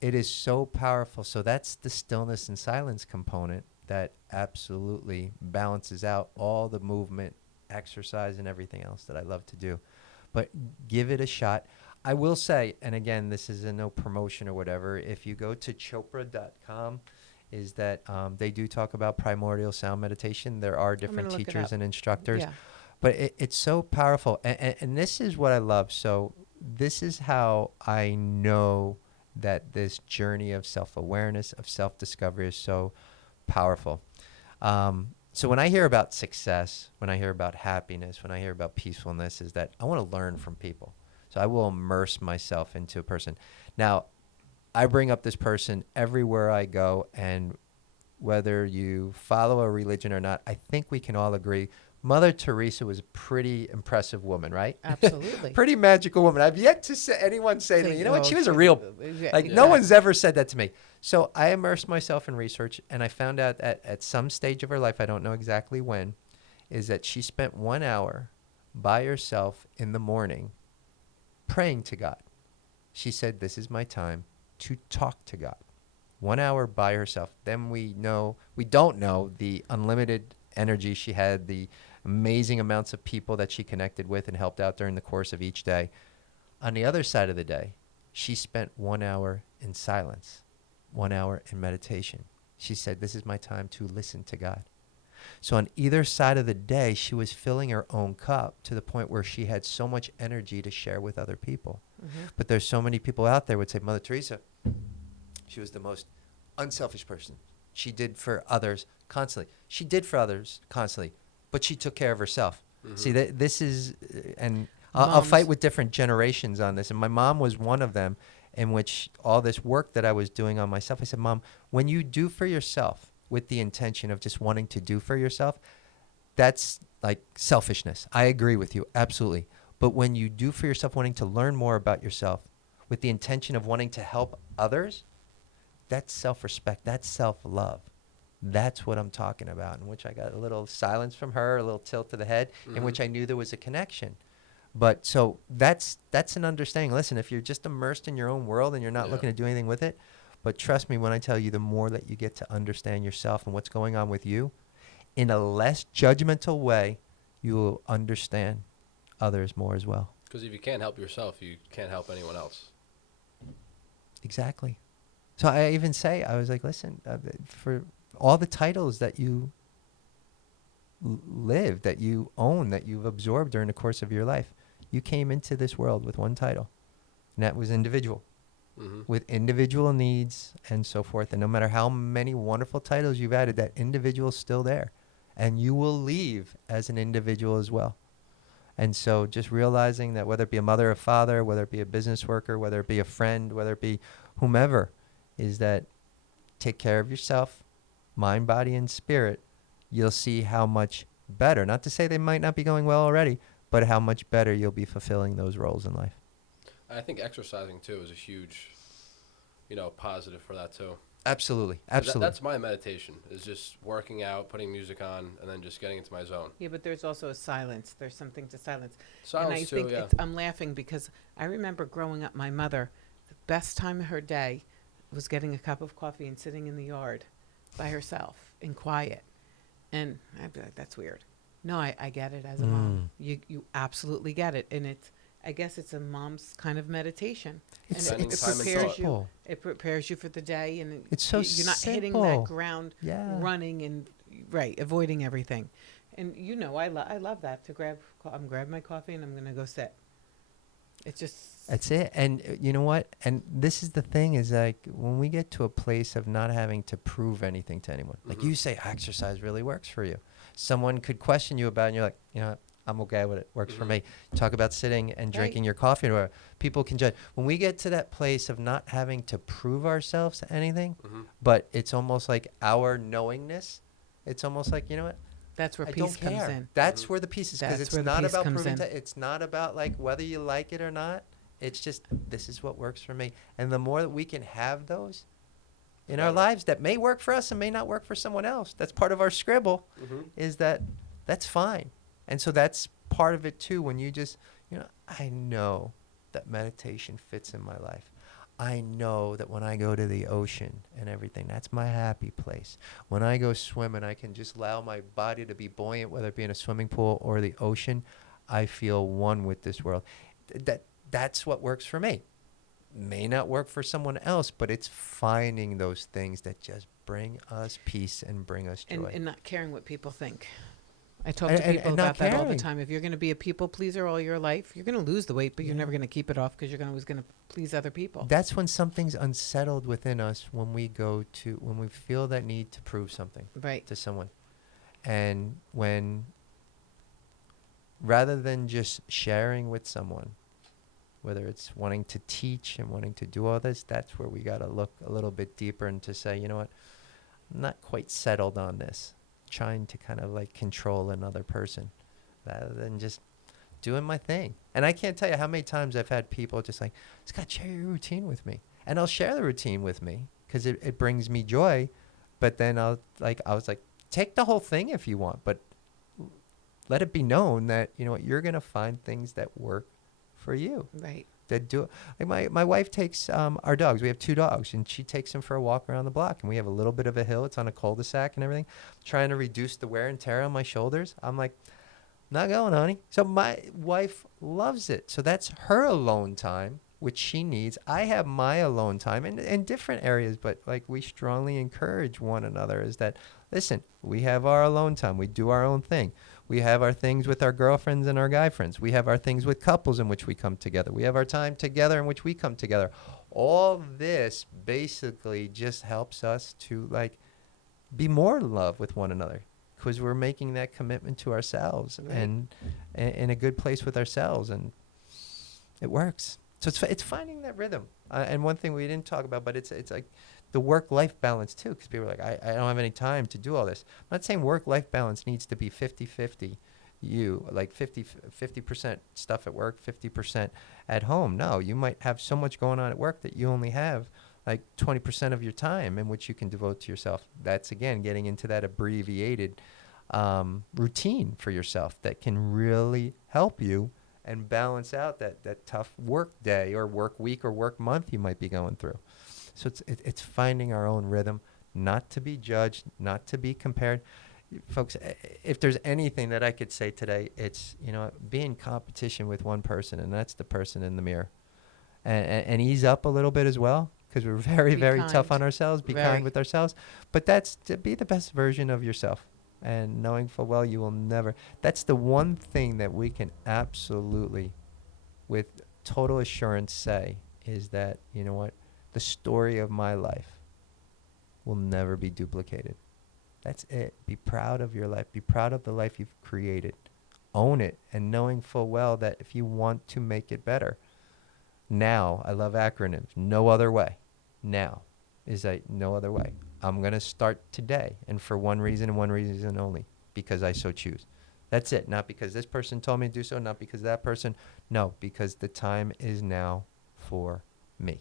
It is so powerful. So that's the stillness and silence component that absolutely balances out all the movement, exercise, and everything else that I love to do. But give it a shot. I will say, and again, this is a no promotion or whatever, if you go to chopra.com, is that they do talk about primordial sound meditation. There are different look it teachers up. and instructors, Yeah. but it's so powerful. And this is what I love. So this is how I know that this journey of self-awareness, of self-discovery is so powerful. So when I hear about success, when I hear about happiness, when I hear about peacefulness, is that I want to learn from people. So I will immerse myself into a person. Now, I bring up this person everywhere I go, and whether you follow a religion or not, I think we can all agree Mother Teresa was a pretty impressive woman, right? Absolutely. Pretty magical woman. I've yet to say anyone say to me, you know what, she was a real, like no exactly. one's ever said that to me. So I immersed myself in research, and I found out that at some stage of her life, I don't know exactly when, is that she spent 1 hour by herself in the morning praying to God. She said, this is my time to talk to God. 1 hour by herself. Then we don't know the unlimited energy she had, the amazing amounts of people that she connected with and helped out during the course of each day. On the other side of the day, she spent 1 hour in silence, 1 hour in meditation. She said, this is my time to listen to God. So on either side of the day, she was filling her own cup to the point where she had so much energy to share with other people. Mm-hmm. But there's so many people out there would say, Mother Teresa, she was the most unselfish person. She did for others constantly. She did for others constantly, but she took care of herself. Mm-hmm. See, this is, and I'll fight with different generations on this. And my mom was one of them, in which all this work that I was doing on myself, I said, Mom, when you do for yourself with the intention of just wanting to do for yourself, that's like selfishness. I agree with you, absolutely. But when you do for yourself wanting to learn more about yourself with the intention of wanting to help others, that's self-respect. That's self-love. That's what I'm talking about, in which I got a little silence from her, a little tilt to the head, in which I knew there was a connection. But so that's an understanding. Listen, if you're just immersed in your own world and you're not looking to do anything with it, but trust me when I tell you, the more that you get to understand yourself and what's going on with you, in a less judgmental way, you will understand others more as well. Because if you can't help yourself, you can't help anyone else. Exactly. So I even say, I was like, listen, for all the titles that you live, that you own, that you've absorbed during the course of your life, you came into this world with one title, and that was individual, with individual needs and so forth. And no matter how many wonderful titles you've added, that individual is still there, and you will leave as an individual as well. And so just realizing that whether it be a mother or father, whether it be a business worker, whether it be a friend, whether it be whomever, is that take care of yourself, mind, body, and spirit. You'll see how much better, not to say they might not be going well already, but how much better you'll be fulfilling those roles in life. I think exercising, too, is a huge, positive for that, too. Absolutely. Absolutely. That's my meditation, is just working out, putting music on, and then just getting into my zone. Yeah, but there's also a silence. There's something to silence. Silence, and I too, think yeah. I'm laughing because I remember growing up, my mother, the best time of her day was getting a cup of coffee and sitting in the yard by herself in quiet. And I'd be like, that's weird. No, I get it as a mom. You absolutely get it. And I guess it's a mom's kind of meditation. It's And it time in prepares thought. you. It prepares you for the day, and It's so you're not hitting simple. that ground Yeah. running and avoiding everything. And I love that to I'm grabbing my coffee and I'm gonna go sit. It's just That's it. And you know what? And this is the thing, is like when we get to a place of not having to prove anything to anyone, like you say exercise really works for you. Someone could question you about it, and you're like, you know what? I'm okay with it. Works for me. Talk about sitting and drinking your coffee, or people can judge. When we get to that place of not having to prove ourselves to anything, but it's almost like our knowingness, it's almost like, you know what? that's where I peace don't care. comes in. That's where the peace is, because That's it's where the not peace about comes proving in. it's not about like whether you like it or not. It's just, this is what works for me. And the more that we can have those in our lives that may work for us and may not work for someone else, that's part of our scribble, is that's fine. And so that's part of it too, when you just, I know that meditation fits in my life. I know that when I go to the ocean and everything, that's my happy place. When I go swimming, I can just allow my body to be buoyant, whether it be in a swimming pool or the ocean. I feel one with this world. that's what works for me. May not work for someone else, but it's finding those things that just bring us peace and bring us joy. And not caring what people think. I talk And- to and- people and not about that all the caring. time. If you're going to be a people pleaser all your life, you're going to lose the weight, but you're never going to keep it off because you're always going to please other people. That's when something's unsettled within us, when we feel that need to prove something Right. to someone. And when, rather than just sharing with someone, whether it's wanting to teach and wanting to do all this, that's where we got to look a little bit deeper and to say, you know what, I'm not quite settled on this. Trying to kind of like control another person rather than just doing my thing. And I can't tell you how many times I've had people just like, Scott, share your routine with me. And I'll share the routine with me because it brings me joy. But then I was like, take the whole thing if you want, but let it be known that, you know what, you're going to find things that work for you. Right. That do, like my wife takes our dogs. We have 2 dogs, and she takes them for a walk around the block. And we have a little bit of a hill. It's on a cul-de-sac and everything. Trying to reduce the wear and tear on my shoulders. I'm like, not going, honey. So my wife loves it. So that's her alone time, which she needs. I have my alone time in different areas, but like we strongly encourage one another is that, listen, we have our alone time. We do our own thing. We have our things with our girlfriends and our guy friends. We have our things with couples in which we come together. We have our time together in which we come together. All this basically just helps us to like be more in love with one another because we're making that commitment to ourselves Right. and in a good place with ourselves, and it works. So it's finding that rhythm. And one thing we didn't talk about, but it's like the work-life balance too, because people are like, I don't have any time to do all this. I'm not saying work-life balance needs to be 50-50. You like 50% stuff at work, 50% at home. No, you might have so much going on at work that you only have like 20% of your time in which you can devote to yourself. That's again getting into that abbreviated routine for yourself that can really help you and balance out that tough work day or work week or work month you might be going through. So it's finding our own rhythm, not to be judged, not to be compared. Folks, if there's anything that I could say today, it's, you know, be in competition with one person, and that's the person in the mirror. And ease up a little bit as well, because we're very, Be very tough kind. on ourselves. Be Very. kind with ourselves. But that's to be the best version of yourself. And knowing full well you will never. That's the one thing that we can absolutely, with total assurance, say is that, you know what, the story of my life will never be duplicated. That's it. Be proud of your life. Be proud of the life you've created. Own it, and knowing full well that if you want to make it better, now, I love acronyms, no other way. Now is no other way. I'm going to start today, and for one reason and one reason only, because I so choose. That's it. Not because this person told me to do so, not because that person. No, because the time is now for me.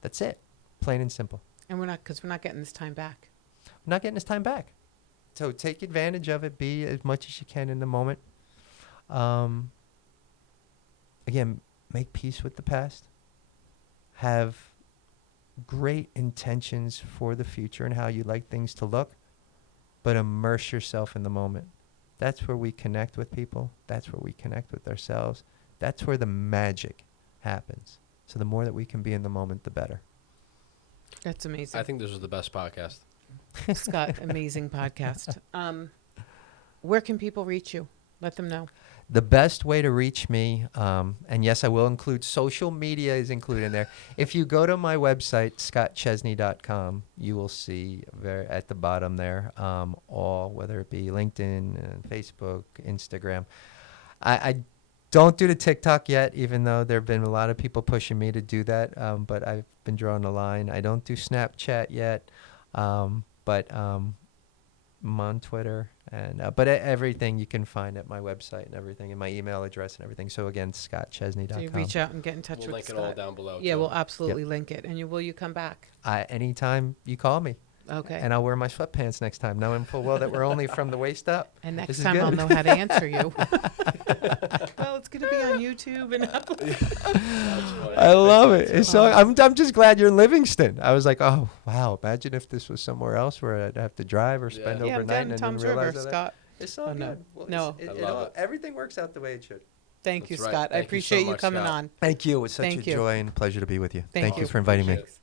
That's it. Plain and simple. And we're not getting this time back. We're not getting this time back. So take advantage of it. Be as much as you can in the moment. Again, make peace with the past. Have great intentions for the future and how you'd like things to look, but immerse yourself in the moment. That's where we connect with people. That's where we connect with ourselves. That's where the magic happens. So the more that we can be in the moment, the better. That's amazing. I think this was the best podcast. Scott, amazing podcast. Where can people reach you? Let them know. The best way to reach me, and yes, I will include social media is included in there. If you go to my website, scottchesney.com, you will see at the bottom there, all, whether it be LinkedIn, Facebook, Instagram. I don't do the TikTok yet, even though there have been a lot of people pushing me to do that, but I've been drawing a line. I don't do Snapchat yet, but I'm on Twitter, and but everything you can find at my website and everything, and my email address and everything. So again, scottchesney.com. So you reach out and get in touch We'll with link Scott. it all down below. Yeah, too. we'll absolutely link it. And will you come back? Anytime you call me, Okay. and I'll wear my sweatpants next time, knowing full well that we're only from the waist up. And next This is time good. I'll know how to answer you. Well, it's going to be on YouTube. And That's funny. I love it. It's so Oh. I'm just glad you're in Livingston. I was like, oh wow, imagine if this was somewhere else where I'd have to drive or spend Yeah. yeah, I'm overnight down and in I didn't Tom's realize River, that. Scott. It's all Oh, no. good. Well, No. it I love it. everything works out the way it should. Thank you, That's right. Scott. I Thank you so appreciate you much, coming Scott. on. Thank you. It was such Thank a you. joy and pleasure to be with you. Thank Thank you you. for inviting me. Appreciate it.